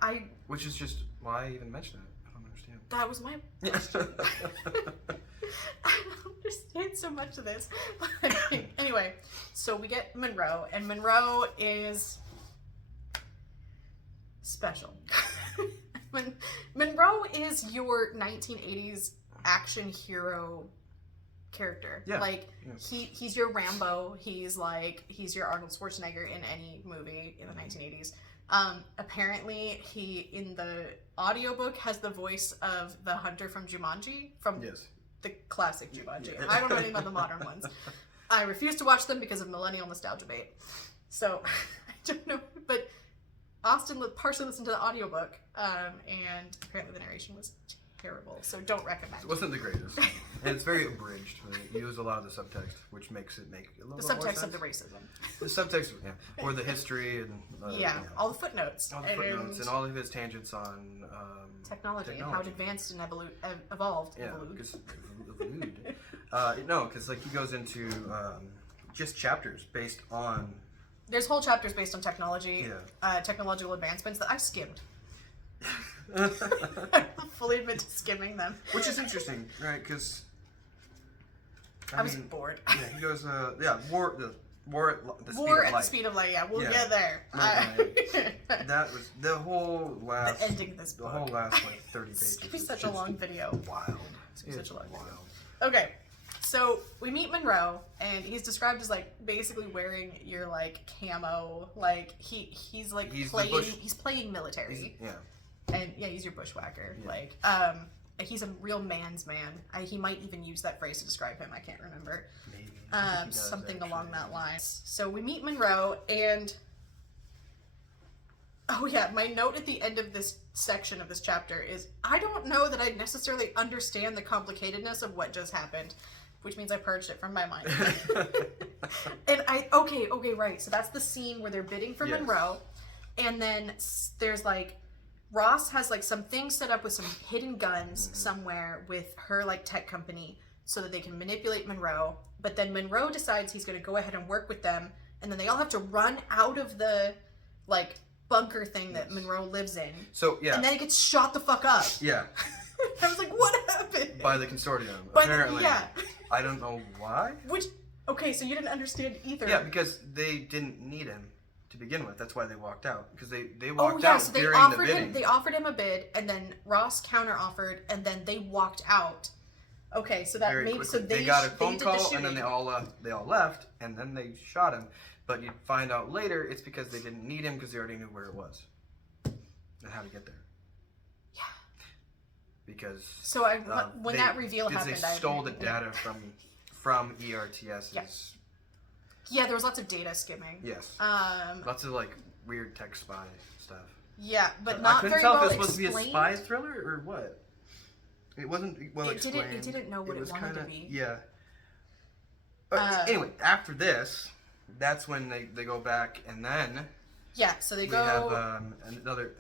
Which is just why I even mentioned it. I don't understand. That was my question. I don't understand so much of this. But anyway, so we get Monroe, and Monroe is special. Monroe is your 1980s action hero character. Yeah. Like, he's your Rambo. He's your Arnold Schwarzenegger in any movie in the 1980s. Apparently he, in the audiobook, has the voice of the hunter from Jumanji, from the classic Jumanji. Yeah. I don't know anything about the modern ones. I refuse to watch them because of millennial nostalgia bait. So, I don't know. But Austin partially listened to the audiobook, and apparently the narration was terrible. So don't recommend. It wasn't the greatest. And it's very abridged. They use a lot of the subtext, which makes it make a little The bit more subtext sense. of the racism. The subtext, yeah. Or the history and... All the footnotes. All the footnotes and all of his tangents on... technology and how it advanced and evolved. Yeah, Evolved. because... no, because like he goes into just chapters based on... There's whole chapters based on technology, Yeah. technological advancements that I skimmed. I fully admit to skimming them. Which is interesting, right? Because... I was bored. Yeah, he goes, war at the speed of light. Yeah, we'll Yeah. get there. That was the whole last... The ending of this book. The whole last, like, 30 pages. It's gonna be is such a just long video. Wild. It's gonna be such a long wild. video. Okay, so we meet Monroe, and he's described as like basically wearing your like camo, like he's like playing. He's playing military. And yeah, he's your bushwhacker. Yeah. Like he's a real man's man. He might even use that phrase to describe him. I can't remember. Maybe. I think he does, Something actually. along that line. So we meet Monroe, and oh yeah, my note at the end of this section of this chapter is I don't know that I necessarily understand the complicatedness of what just happened, which means I purged it from my mind. And okay, right. So that's the scene where they're bidding for Yes. Monroe, and then there's like Ross has like some things set up with some hidden guns somewhere with her like tech company so that they can manipulate Monroe. But then Monroe decides he's going to go ahead and work with them, and then they all have to run out of the like bunker thing that Monroe lives in. So yeah. And then it gets shot the fuck up. Yeah. I was like, what happened? By the consortium. By apparently. yeah. I don't know why. Okay, so you didn't understand either. Yeah, because they didn't need him to begin with. That's why they walked out. Because they walked yeah, out so they during offered the bidding. him. They offered him a bid, and then Ross counter offered, and then they walked out. Okay, so that Very maybe quickly. so they got a phone did the call, shooting. and then they all left, and then they shot him. But you find out later it's because they didn't need him because they already knew where it was and how to get there. Yeah. Because so when that reveal happened, they stole the data from ERTS's. Yeah, there was lots of data skimming. Yes. Lots of like weird tech spy stuff. Yeah, but I not couldn't very tell well if it was supposed to be a explained. spy thriller or what. It wasn't well explained. It didn't know what it wanted to be. Yeah. But anyway, after this, that's when they go back, and then Yeah, so they we go. have another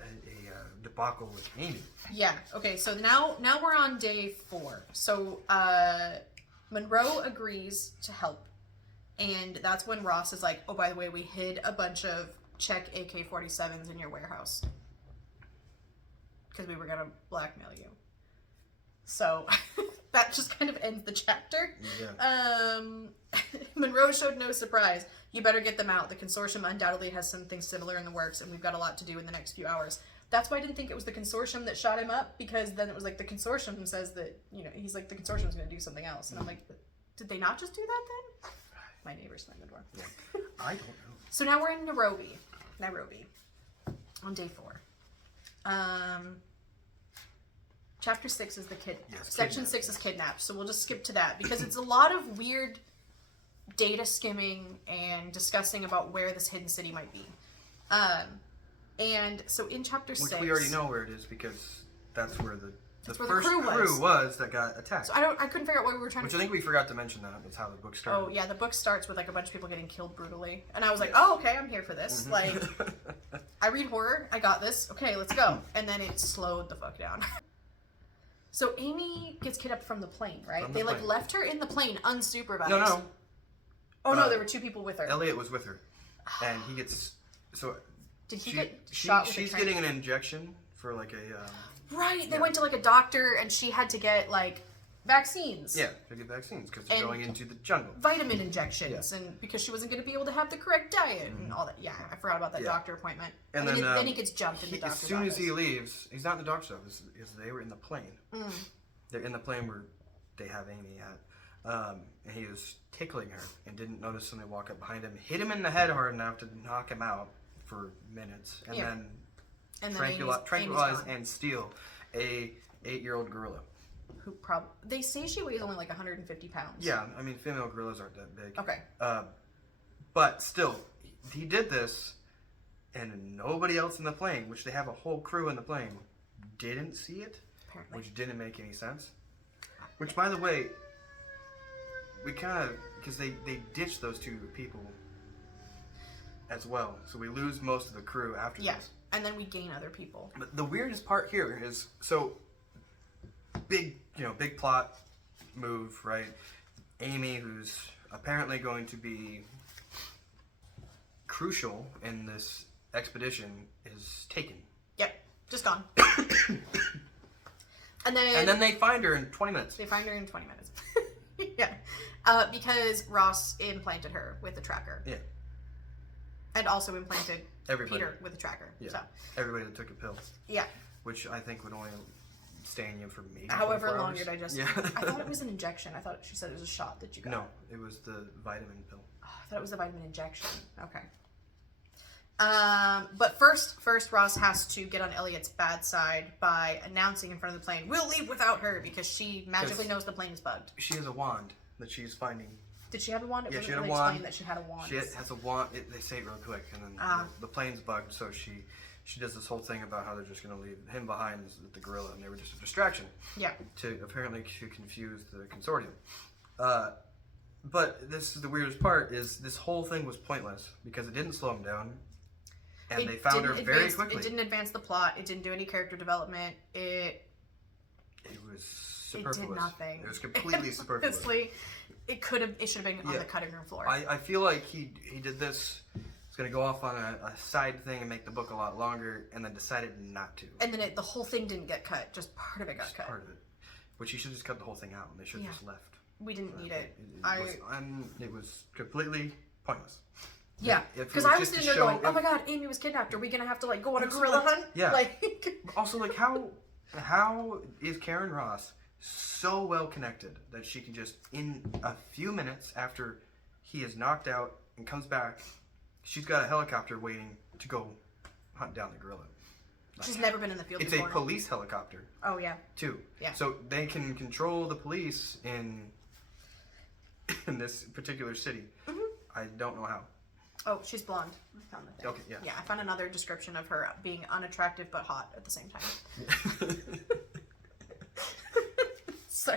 debacle with Amy. Yeah. Okay. So now we're on day 4. So Monroe agrees to help, and that's when Ross is like, "Oh, by the way, we hid a bunch of Czech AK-47s in your warehouse because we were gonna blackmail you." So that just kind of ends the chapter. Yeah. Monroe showed no surprise. You better get them out. The consortium undoubtedly has something similar in the works, and we've got a lot to do in the next few hours. That's why I didn't think it was the consortium that shot him up, because then it was like the consortium says that, he's like, the consortium's going to do something else. And I'm like, did they not just do that then? My neighbor's slammed the door. Yeah. I don't know. So now we're in Nairobi, on day 4. Chapter 6 is the Section 6 is kidnapped. So we'll just skip to that because it's a lot of weird data skimming and discussing about where this hidden city might be. And so in chapter 6, Which we already know where it is because that's where the where first the crew was that got attacked. So I couldn't figure out what we were trying Which to. I think we forgot to mention that. That's how the book started. Oh yeah, the book starts with like a bunch of people getting killed brutally, and I was like, oh okay, I'm here for this. Mm-hmm. Like, I read horror, I got this. Okay, let's go. And then it slowed the fuck down. So Amy gets kidnapped from the plane, right? From the They like plane. left her in the plane unsupervised. No. Oh no, there were 2 people with her. Elliot was with her, and he gets so. Did he get shot with She's a train? getting an injection for like a. Right, they went to like a doctor, and she had to get like vaccines. Yeah, to get vaccines because they're And going into the jungle. Vitamin injections, and because she wasn't going to be able to have the correct diet and all that. Yeah, I forgot about that doctor appointment. And then he gets jumped in the as doctor's soon as he office. leaves, he's not in the doctor's office. Is they were in the plane. They're in the plane where they have Amy at, and he was tickling her and didn't notice when they walk up behind him, hit him in the head hard enough to knock him out for minutes, and then tranquilize and steal a 8-year-old gorilla. Who they say she weighs only like 150 pounds. Yeah, I mean female gorillas aren't that big. Okay. But still, he did this, and nobody else in the plane, which they have a whole crew in the plane, didn't see it. Apparently. which didn't make any sense. Which, by the way, we kind of, because they ditched those 2 people as well, so we lose most of the crew after this. And then we gain other people. But the weirdest part here is, so big plot move, right? Amy, who's apparently going to be crucial in this expedition, is taken. Yep, just gone. And then they find her in 20 minutes. They find her in 20 minutes. Yeah. Because Ross implanted her with the tracker. Yeah. And also implanted Everybody. Peter with the tracker. Yeah. So. Everybody that took a pill. Yeah. Which I think would only stay in you for maybe however 24 long hours. your digestion. Yeah. I thought it was an injection. I thought she said it was a shot that you got. No, it was the vitamin pill. Oh, I thought it was the vitamin injection. Okay. But first Ross has to get on Elliot's bad side by announcing in front of the plane, "We'll leave without her," because she magically knows the plane is bugged. She has a wand that she's finding. Did she have a wand? It Yeah, wasn't she had a really wand. explained that she had a wand. She has a wand. They say it real quick, and then the plane's bugged, so she does this whole thing about how they're just going to leave him behind with the gorilla, and they were just a distraction. Yeah. To confuse the consortium. But this is the weirdest part: is this whole thing was pointless because it didn't slow him down, and they found her very quickly. It didn't advance the plot. It didn't do any character development. It was superfluous. It did nothing. It was completely superfluous. Honestly, it should have been on the cutting room floor. I feel like he did this. He's gonna go off on a side thing and make the book a lot longer, and then decided not to. And then the whole thing didn't get cut. Just part of it got cut. Part of it, which he should just cut the whole thing out, and they should have just left. We didn't need it. It was completely pointless. Yeah, because I was sitting there going, "Oh my God, Amy was kidnapped. Are we gonna have to go on a gorilla hunt?" Yeah. Also, how is Karen Ross so well connected that she can just, in a few minutes after he is knocked out and comes back, she's got a helicopter waiting to go hunt down the gorilla. She's never been in the field It's before. a police helicopter. Oh yeah. Too. Yeah. So they can control the police in this particular city. Mm-hmm. I don't know how. Oh, she's blonde. I found the thing. Okay, yeah. Yeah, I found another description of her being unattractive but hot at the same time. So,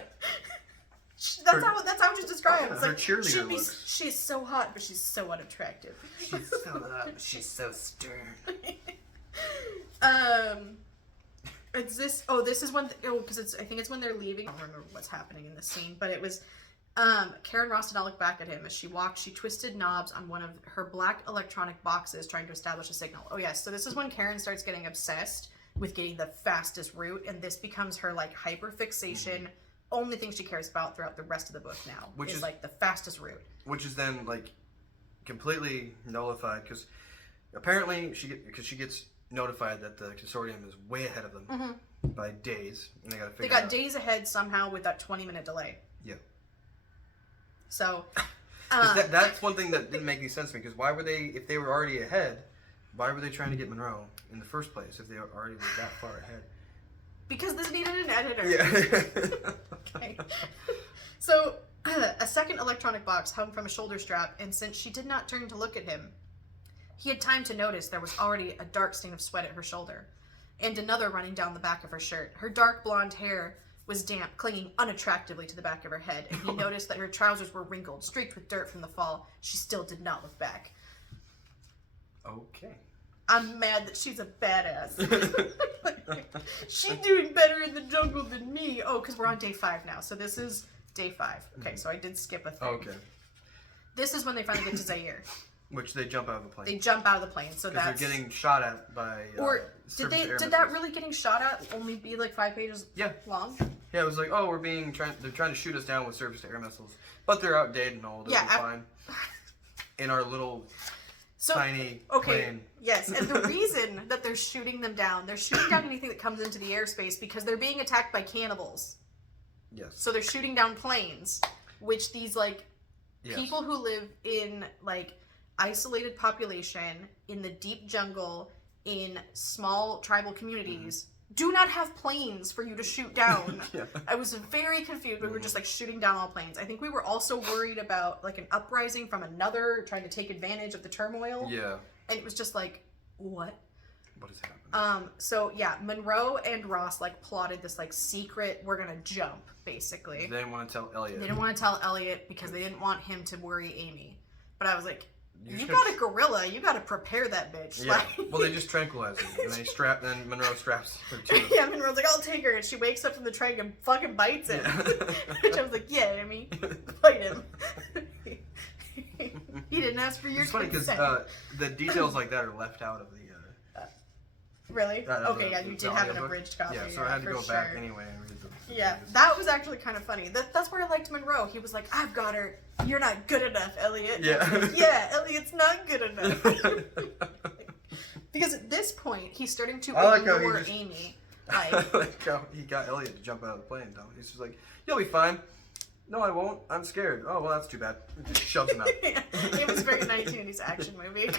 that's how she's described. It's her cheerleader looks. She's so hot, but she's so unattractive. She's so hot. She's so stern. It's this. Oh, this is when. Because I think it's when they're leaving. I don't remember what's happening in this scene, but it was. Karen Ross did not look back at him as she walked. She twisted knobs on one of her black electronic boxes, trying to establish a signal. Oh yes, so this is when Karen starts getting obsessed with getting the fastest route, and this becomes her hyper fixation. Only thing she cares about throughout the rest of the book now, which is the fastest route. Which is then completely nullified because apparently she gets notified that the consortium is way ahead of them by days, and they got to figure. They got days ahead somehow with that 20-minute delay. Yeah. So. That's one thing that didn't make any sense to me because why were they, if they were already ahead, why were they trying to get Monroe in the first place if they already were that far ahead? Because this needed an editor. Yeah. Okay. So, a second electronic box hung from a shoulder strap, and since she did not turn to look at him, he had time to notice there was already a dark stain of sweat at her shoulder, and another running down the back of her shirt. Her dark blonde hair was damp, clinging unattractively to the back of her head, and he noticed that her trousers were wrinkled, streaked with dirt from the fall. She still did not look back. Okay. I'm mad that she's a badass. She's doing better in the jungle than me. Oh, because we're on day 5 now. So this is day 5. Okay, so I did skip a thing. Okay. This is when they finally get to Zaire. Which they jump out of the plane. They jump out of the plane, so that's... they're getting shot at by... or did that really getting shot at only be 5 pages long? Yeah, it was they're trying to shoot us down with surface to air missiles. But they're outdated and old. It'll be fine. In our little... tiny plane. Yes, and the reason that they're shooting them down, they're shooting down anything that comes into the airspace because they're being attacked by cannibals. Yes. So they're shooting down planes, which these people who live in isolated population in the deep jungle in small tribal communities do not have planes for you to shoot down. Yeah. I was very confused. We were just shooting down all planes. I think we were also worried about an uprising from another trying to take advantage of the turmoil. Yeah. And it was just what? What has happened? So yeah, Monroe and Ross like plotted this like secret, we're gonna jump, basically. They didn't want to tell Elliot. They didn't want to tell Elliot because they didn't want him to worry Amy. But I was like, you should- got a gorilla, you gotta prepare that bitch. Yeah. Like... Well, they just tranquilize her, and then Monroe straps her to him. Yeah, Monroe's like, I'll take her, and she wakes up from the train and fucking bites him. Yeah. Which I was like, yeah, Amy, bite him. He didn't ask for your It's funny because consent. the details like that are left out of the. Really? Okay, yeah, you the did have an audiobook. abridged copy. Yeah, so I had to for go sure. back anyway and read the. Yeah, that was actually kind of funny. That's where I liked Monroe. He was like, I've got her. You're not good enough, Elliot. Yeah. Like, yeah, Elliot's not good enough. Because at this point, he's starting to I like how he ignore just- Amy. Like how he got Elliot to jump out of the plane. Though he's just like, "You'll be fine." No, I won't. I'm scared. Oh well, that's too bad. Just shoves him out. Yeah, it was very 1980s action movie.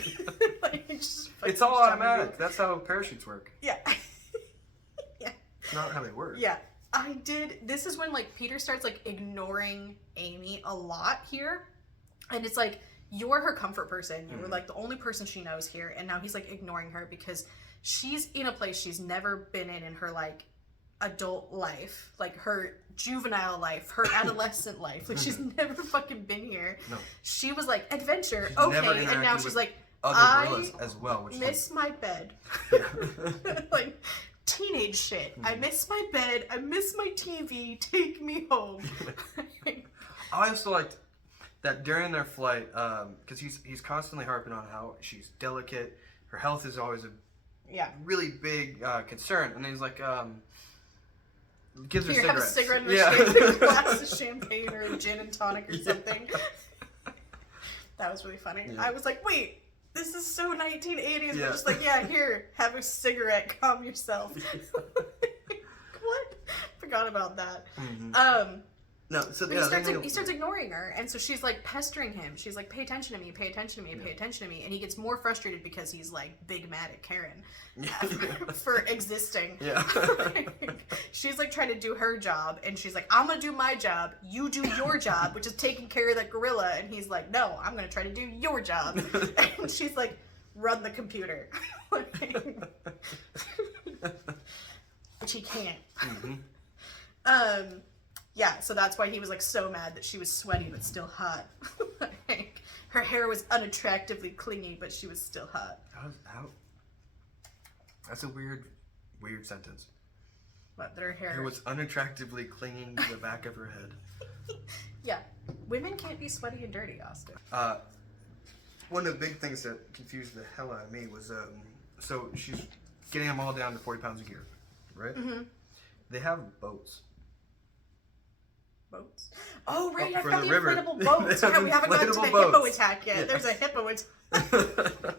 Like, just fucking It's all shoving automatic. him. That's how parachutes work. Yeah. Yeah. It's not how they work. Yeah. I did. This is when like Peter starts like ignoring Amy a lot here. And it's like, you're her comfort person. You were like the only person she knows here. And now he's like ignoring her because she's in a place she's never been in her like adult life, like her juvenile life, her adolescent life. Like she's never fucking been here. No. She was like, adventure, She's okay. never And now interacted she's with like, Other I gorillas as well, which miss my bed. Yeah. Like teenage shit. I miss my bed. I miss my TV. Take me home. I also liked that during their flight, because he's constantly harping on how she's delicate, her health is always a Yeah. really big concern, and he's like, gives her Here, have a cigarettes. cigarette and a Yeah. champagne, glass of champagne or a gin and tonic or Yeah. something. That was really funny. Yeah. I was like, wait, this is so 1980s. Yeah. We're just like, yeah, here, have a cigarette, calm yourself. What? Forgot about that. Mhm. No, so But yeah, he starts ignoring her, and so she's like pestering him. She's like, pay attention to me, pay attention to me, pay attention to me. And he gets more frustrated because he's like big mad at Karen for existing. Yeah. She's like trying to do her job, and she's like, I'm gonna do my job, you do your job, which is taking care of that gorilla. And he's like, no, I'm gonna try to do your job. And she's like, run the computer. Which he can't. Mhm. Yeah, so that's why he was like so mad that she was sweaty but still hot. Like, her hair was unattractively clingy, but she was still hot. That's a weird sentence. But that her hair It was unattractively clinging to the back of her head. Yeah. Women can't be sweaty and dirty, Austin. One of the big things that confused the hell out of me was, so she's getting them all down to 40 pounds of gear, right? Mm-hmm. They have boats. Boats? Oh, right, Oh, I for forgot the the river. inflatable boats. They have Yeah, we haven't gotten to the inflatable hippo boats. attack yet. Yeah. There's a hippo attack.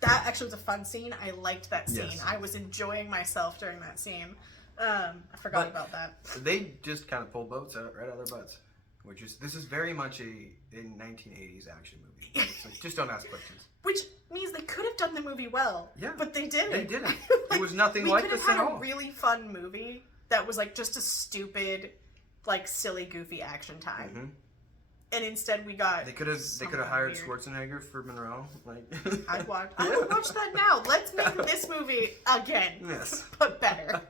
That actually was a fun scene. I liked that scene. Yes. I was enjoying myself during that scene. I forgot But- about that. They just kind of pull boats out right out of their butts. This is very much a 1980s action movie. It's like, just don't ask questions. Which means they could have done the movie well. Yeah. But they didn't. They didn't. There was nothing we like could have this had at a all. really fun movie that was like just a stupid, like silly, goofy action time. Mhm. And instead we got They could have something hired weird. Schwarzenegger for Monroe. Like I would watch that now. Let's make this movie again. Yes. But better.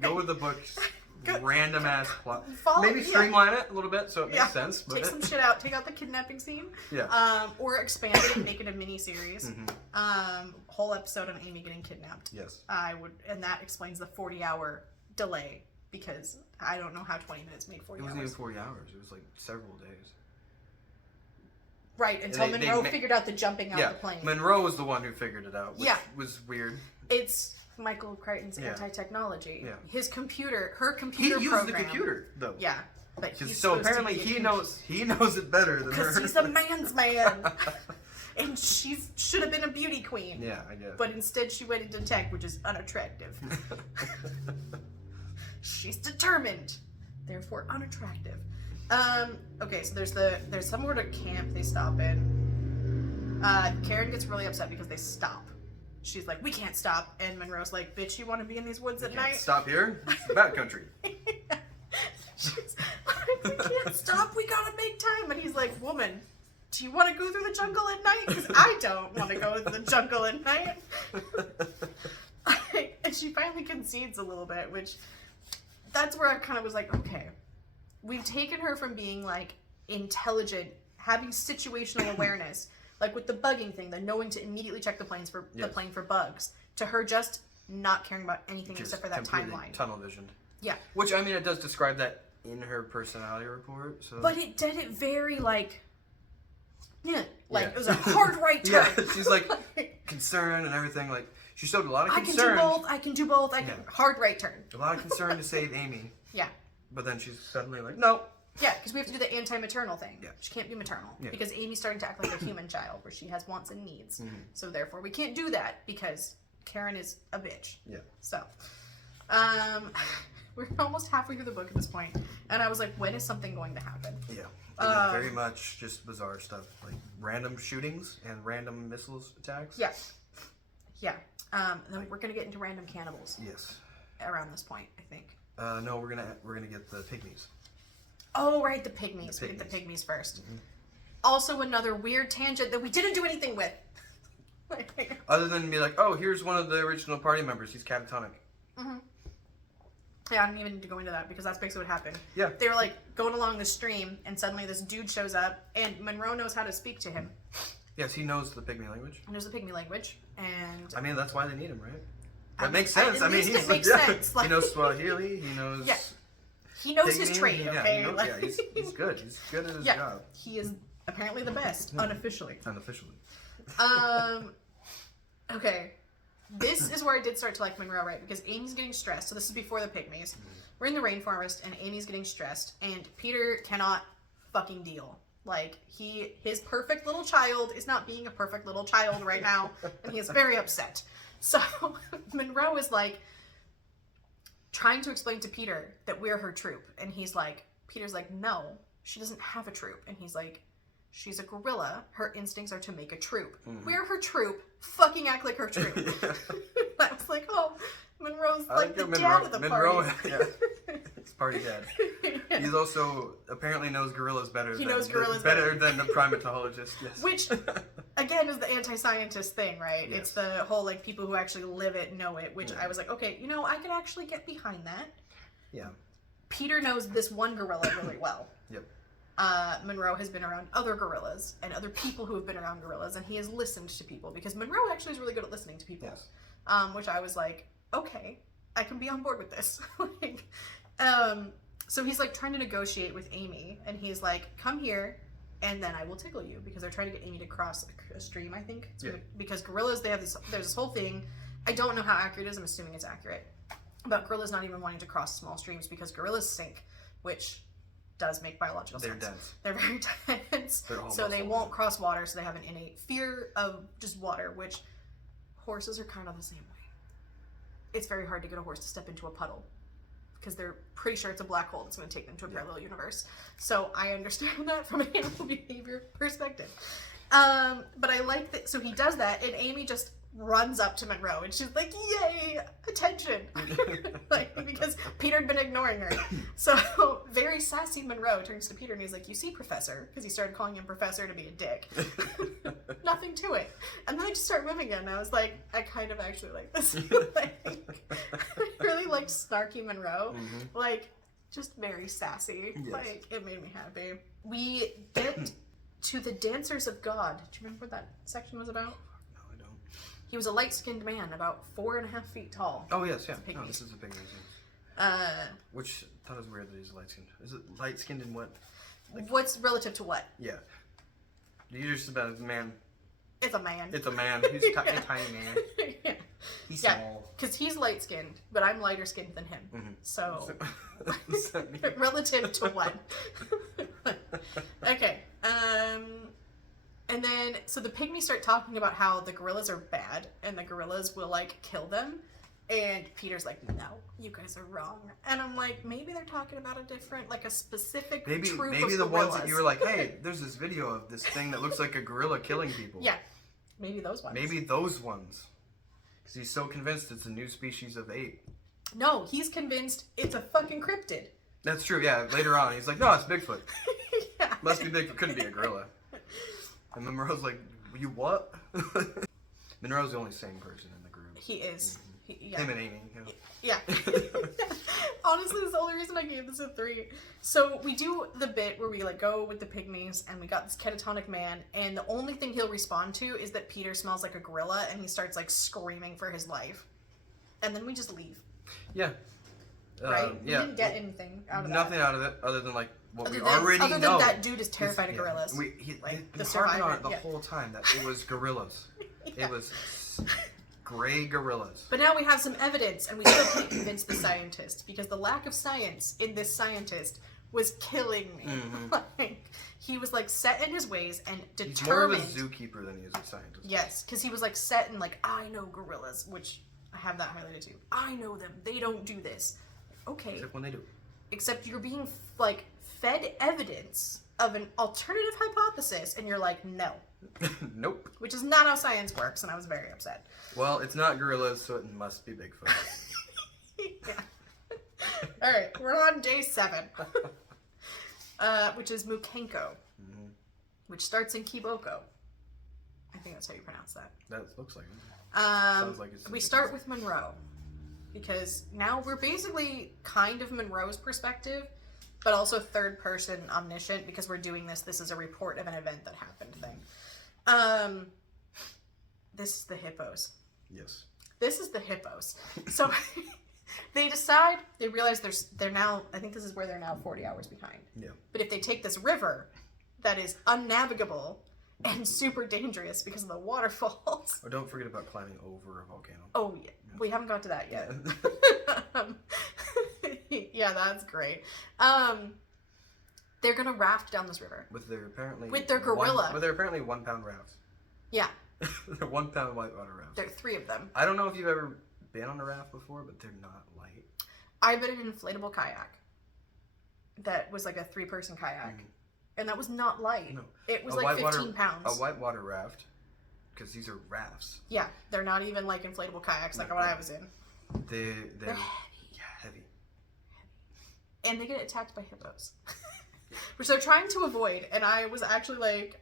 Go with the books. Go- Random ass plot. Follow- Maybe yeah. streamline it a little bit so it makes Yeah. sense. But Take some shit out. Take out the kidnapping scene. Yeah. Or expand it and make it a mini series. Mhm. Whole episode on Amy getting kidnapped. Yes. And that explains the 40-hour delay because I don't know how 20 minutes made 40 It hours. wasn't even 40 hours. It was like several days. Right, until They Monroe ma- figured out the jumping out Yeah. the plane. Monroe was the one who figured it out, which Yeah. was weird. It's Michael Crichton's Yeah. anti-technology. Yeah. His computer, her He computer used program. the computer though. Yeah, but he's So supposed to apparently be a he knows it better than her. because he's a man's man, and she should have been a beauty queen. Yeah, I guess. But instead, she went into tech, which is unattractive. She's determined, therefore unattractive. Okay, so there's some sort of camp they stop in. Karen gets really upset because they stop. She's like, we can't stop, and Monroe's like, bitch, you want to be in these woods at Can't night? stop here. It's the bad country. She's like, we can't stop. We gotta make time. And he's like, woman, do you want to go through the jungle at night? Because I don't want to go through the jungle at night. And she finally concedes a little bit, which that's where I kind of was like, okay, we've taken her from being like intelligent, having situational awareness, like with the bugging thing, the knowing to immediately check the plane for bugs, to her just not caring about anything except for that timeline. Tunnel visioned. Yeah. Which, I mean, it does describe that in her personality report. So. But it did it very, like, it was a hard right turn. Yeah, she's, like, concerned and everything. Like, she showed a lot of concern. I can do both. Hard right turn. A lot of concern to save Amy. Yeah. But then she's suddenly like, no. Yeah, because we have to do the anti-maternal thing. Yeah. She can't be maternal. Yeah. Because Amy's starting to act like a human child, where she has wants and needs. Mm-hmm. So therefore, we can't do that, because Karen is a bitch. Yeah. So, we're almost halfway through the book at this point, and I was like, when is something going to happen? Yeah. It was very much just bizarre stuff, like random shootings and random missiles attacks. Yeah. Yeah. And then we're gonna get into random cannibals. Yes. Around this point, I think. No, we're gonna get the pygmies. Oh, right, the pygmies. We get the pygmies first. Mm-hmm. Also, another weird tangent that we didn't do anything with. Other than be like, oh, here's one of the original party members. He's catatonic. Mm-hmm. Yeah, I don't even need to go into that, because that's basically what happened. Yeah. They were, like, going along the stream, and suddenly this dude shows up, and Monroe knows how to speak to him. Yes, he knows the pygmy language. He knows the pygmy language, and... I mean, that's why they need him, right? That makes sense. At least it makes sense. He knows Swahili. He knows... Yeah. He knows pygmy, his trade, okay? He's good. He's good at his job. He is apparently the best, unofficially. Unofficially. Okay. This is where I did start to like Monroe, right? Because Amy's getting stressed. So this is before the pygmies. We're in the rainforest, and Amy's getting stressed, and Peter cannot fucking deal. Like, his perfect little child is not being a perfect little child right now, and he is very upset. So Monroe is like trying to explain to Peter that we're her troop, and Peter's like, no, she doesn't have a troop, and he's like, she's a gorilla. Her instincts are to make a troop. Mm-hmm. We're her troop. Fucking act like her troop. Yeah. I was like, oh, Monroe's like the dad of the party. Yeah. He's party dad. Yeah. He's also apparently knows gorillas better. He knows gorillas better than the primatologist. Yes. Which, again, is the anti-scientist thing, right? Yes. It's the whole like people who actually live it know it. Which I was like, okay, I could actually get behind that. Yeah. Peter knows this one gorilla really well. Yep. Monroe has been around other gorillas and other people who have been around gorillas, and he has listened to people, because Monroe actually is really good at listening to people. Yes. Which I was like, okay, I can be on board with this. So he's like trying to negotiate with Amy, and he's like, come here, and then I will tickle you, because they're trying to get Amy to cross a stream, I think. Yeah. Because gorillas, there's this whole thing. I don't know how accurate it is. I'm assuming it's accurate. About gorillas not even wanting to cross small streams, because gorillas sink, which does make biological sense. They're dense. They're very dense. So they won't cross water, so they have an innate fear of just water, which horses are kind of the same way. It's very hard to get a horse to step into a puddle, because they're pretty sure it's a black hole that's going to take them to a parallel universe. So I understand that from an animal behavior perspective. But I like that. So he does that, and Amy just runs up to Monroe, and she's like, yay, attention. Because Peter had been ignoring her. So very sassy Monroe turns to Peter, and he's like, you see, Professor, because he started calling him Professor to be a dick. Nothing to it. And then they just start moving again, and I was like, I kind of actually like this. I really liked snarky Monroe. Mm-hmm. Like, just very sassy. Yes. Like, it made me happy. We get to the Dancers of God. Do you remember what that section was about? He was a light-skinned man, about 4.5 feet tall. Oh, yes, yeah. Oh, this is a big reason. Which I thought it was weird that he's light-skinned. Is it light-skinned in what? Like, what's relative to what? Yeah. You're just about a man. It's a man. It's a man. He's a tiny man. Yeah. He's small. Because he's light-skinned, but I'm lighter-skinned than him. Mm-hmm. So, relative to what? Okay. And then, so the pygmies start talking about how the gorillas are bad, and the gorillas will, like, kill them. And Peter's like, no, you guys are wrong. And I'm like, maybe they're talking about a different, like, a specific troop of gorillas. Maybe the ones that you were like, hey, there's this video of this thing that looks like a gorilla killing people. Yeah, maybe those ones. Maybe those ones. Because he's so convinced it's a new species of ape. No, he's convinced it's a fucking cryptid. That's true, yeah. Later on, he's like, no, it's Bigfoot. Yeah. Must be Bigfoot. Couldn't be a gorilla. And Monroe's like, you what? Monroe's the only sane person in the group. He is. Yeah. Him and Amy. Yeah. Honestly, that's the only reason I gave this a 3. So we do the bit where we like go with the pygmies and we got this catatonic man, and the only thing he'll respond to is that Peter smells like a gorilla and he starts like screaming for his life. And then we just leave. Yeah. Right? Yeah. We didn't get anything out of that. Nothing out of it other than like what Other we than- already other know. than that dude is terrified of gorillas. He's Like, been the harping on survivor, it the yeah. whole time that it was gorillas. Yeah. It was gray gorillas. But now we have some evidence, and we still can't convince the scientist, because the lack of science in this scientist was killing me. Mm-hmm. Like, he was like set in his ways and determined. He's more of a zookeeper than he is a scientist. Yes, because he was like set in like, I know gorillas, which I have that highlighted too. I know them. They don't do this. Okay. Except when they do. Except you're being like fed evidence of an alternative hypothesis, and you're like, no. Nope. Which is not how science works, and I was very upset. Well, it's not gorillas, so it must be Bigfoot. Yeah. All right, we're on day 7, which is Mukenko, which starts in Kiboko. I think that's how you pronounce that. That looks like it. Sounds like it's. We start with Monroe, because now we're basically kind of Monroe's perspective, but also third person omniscient, because we're doing this. This is a report of an event that happened thing. This is the hippos. Yes. This is the hippos. So they realize they're now, I think this is where they're now 40 hours behind. Yeah. But if they take this river that is unnavigable and super dangerous because of the waterfalls. Oh, don't forget about climbing over a volcano. Oh, yeah. We haven't got to that yet. Yeah, that's great. They're gonna raft down this river. With their gorilla. With their apparently 1 pound rafts. Yeah. They're 1 pound whitewater rafts. There are 3 of them. I don't know if you've ever been on a raft before, but they're not light. I've been in an inflatable kayak. That was like a 3-person kayak. And that was not light. No. It was like 15 pounds. A whitewater raft, because these are rafts. Yeah, they're not even like inflatable kayaks like what I was in. They're heavy. Yeah, heavy. And they get attacked by hippos. Which they're trying to avoid, and I was actually like,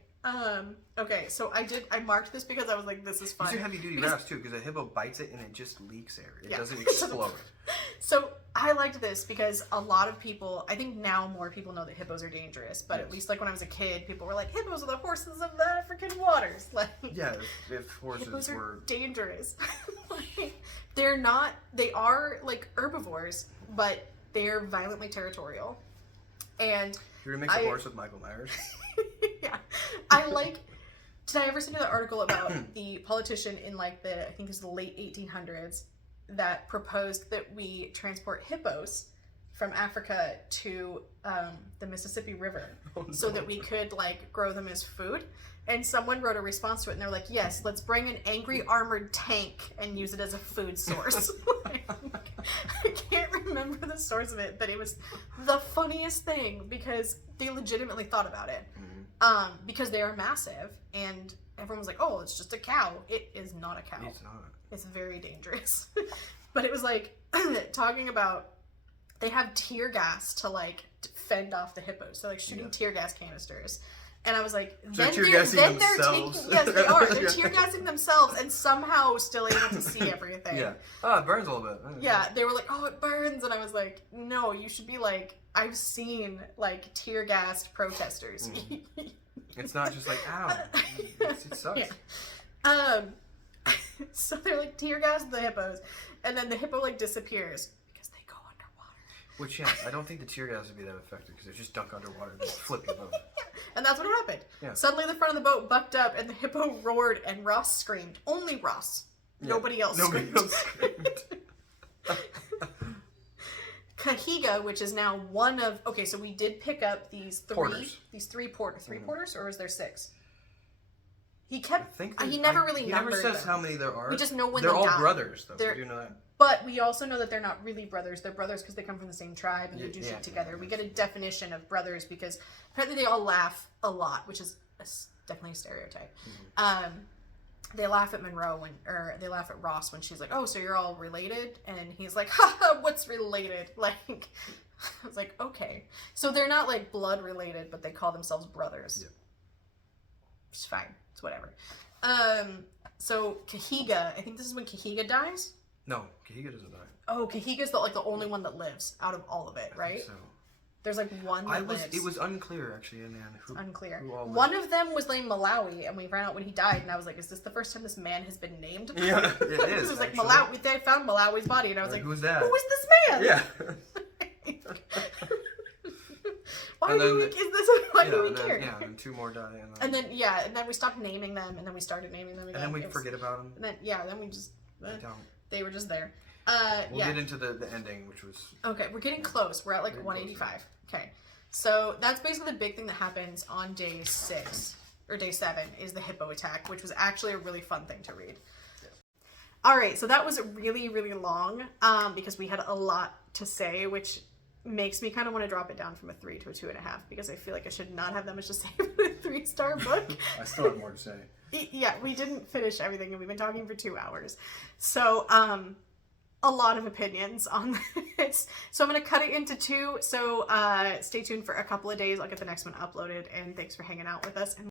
okay, so I marked this because I was like, this is fun. These are heavy duty rafts too, because a hippo bites it and it just leaks air. It Yeah. doesn't explode. So I liked this because a lot of people, I think now more people know that hippos are dangerous, but at least like when I was a kid, people were like, hippos are the horses of the African waters. Like, Yeah, if horses hippos were... are dangerous. Like, they are like herbivores, but they're violently territorial. And You're gonna mix a horse with Michael Myers? yeah. Did I ever send you the article about the politician in like I think it was the late 1800s that proposed that we transport hippos from Africa to the Mississippi River so that we could like grow them as food? And someone wrote a response to it, and they're like, yes, let's bring an angry armored tank and use it as a food source. I can't remember the source of it, but it was the funniest thing because they legitimately thought about it. Because they are massive, and everyone was like, oh, it's just a cow. It is not a cow. It's not. It's very dangerous. But it was like talking about they have tear gas to like fend off the hippos. They're like shooting tear gas canisters. And I was like, they're tear gassing themselves. Yes, they are. They're tear gassing themselves and somehow still able to see everything. Yeah. Oh, it burns a little bit. Yeah, they were like, oh, it burns. And I was like, no, you should be like, I've seen like tear gassed protesters. It's not just like, ow. It sucks. Yeah. So they're like tear gas the hippos, and then the hippo like disappears because they go underwater. Which, yeah, I don't think the tear gas would be that effective because they just dunk underwater and flip your boat. And that's what happened. Yeah. Suddenly the front of the boat bucked up and the hippo roared and Ross screamed. Only Ross. Yeah. Nobody else screamed. Kahiga, which is now one of... Okay, so we did pick up these three... Porters. These three porters, or is there 6? He kept... He He never really never numbered says them. how many there are. We just know when they're they all died. brothers, though. They're- We do know that. But we also know that they're not really brothers. They're brothers because they come from the same tribe and they do shit together. We get a definition of brothers because apparently they all laugh a lot, which is definitely a stereotype. They laugh at or they laugh at Ross when she's like, "Oh, so you're all related?" And he's like, "Ha, what's related?" Like, I was like, okay, so they're not like blood related, but they call themselves brothers. It's fine. It's whatever. So Kahiga, I think this is when Kahiga dies. No, Kahiga doesn't die. Oh, Kahiga's the only one that lives out of all of it, right? I think so. There's like one that lives. It was unclear actually in the end. Unclear. Who all One of them was named Malawi, and we found out when he died, and I was like, is this the first time this man has been named? Yeah, it is. It was like actually. Malawi. They found Malawi's body, and I was like, who's that? Who is this man? Yeah. Why And do we? then Is this why do we and then, care? yeah, and 2 more die. And then we stopped naming them, and then we started naming them again. And then we It was- forget about them. And then then we just Don't. they were just there. We'll get into the ending, which was Okay, we're getting close. We're at like 185. Okay, so that's basically the big thing that happens on day 6 or day 7 is the hippo attack, which was actually a really fun thing to read. All right, so that was really, really long because we had a lot to say, which makes me kind of want to drop it down from a 3 to a 2.5 because I feel like I should not have that much to say for a 3-star book. I still have more to say. Yeah, we didn't finish everything and we've been talking for 2 hours. So, a lot of opinions on this. So I'm going to cut it into 2. So, stay tuned for a couple of days. I'll get the next one uploaded and thanks for hanging out with us. And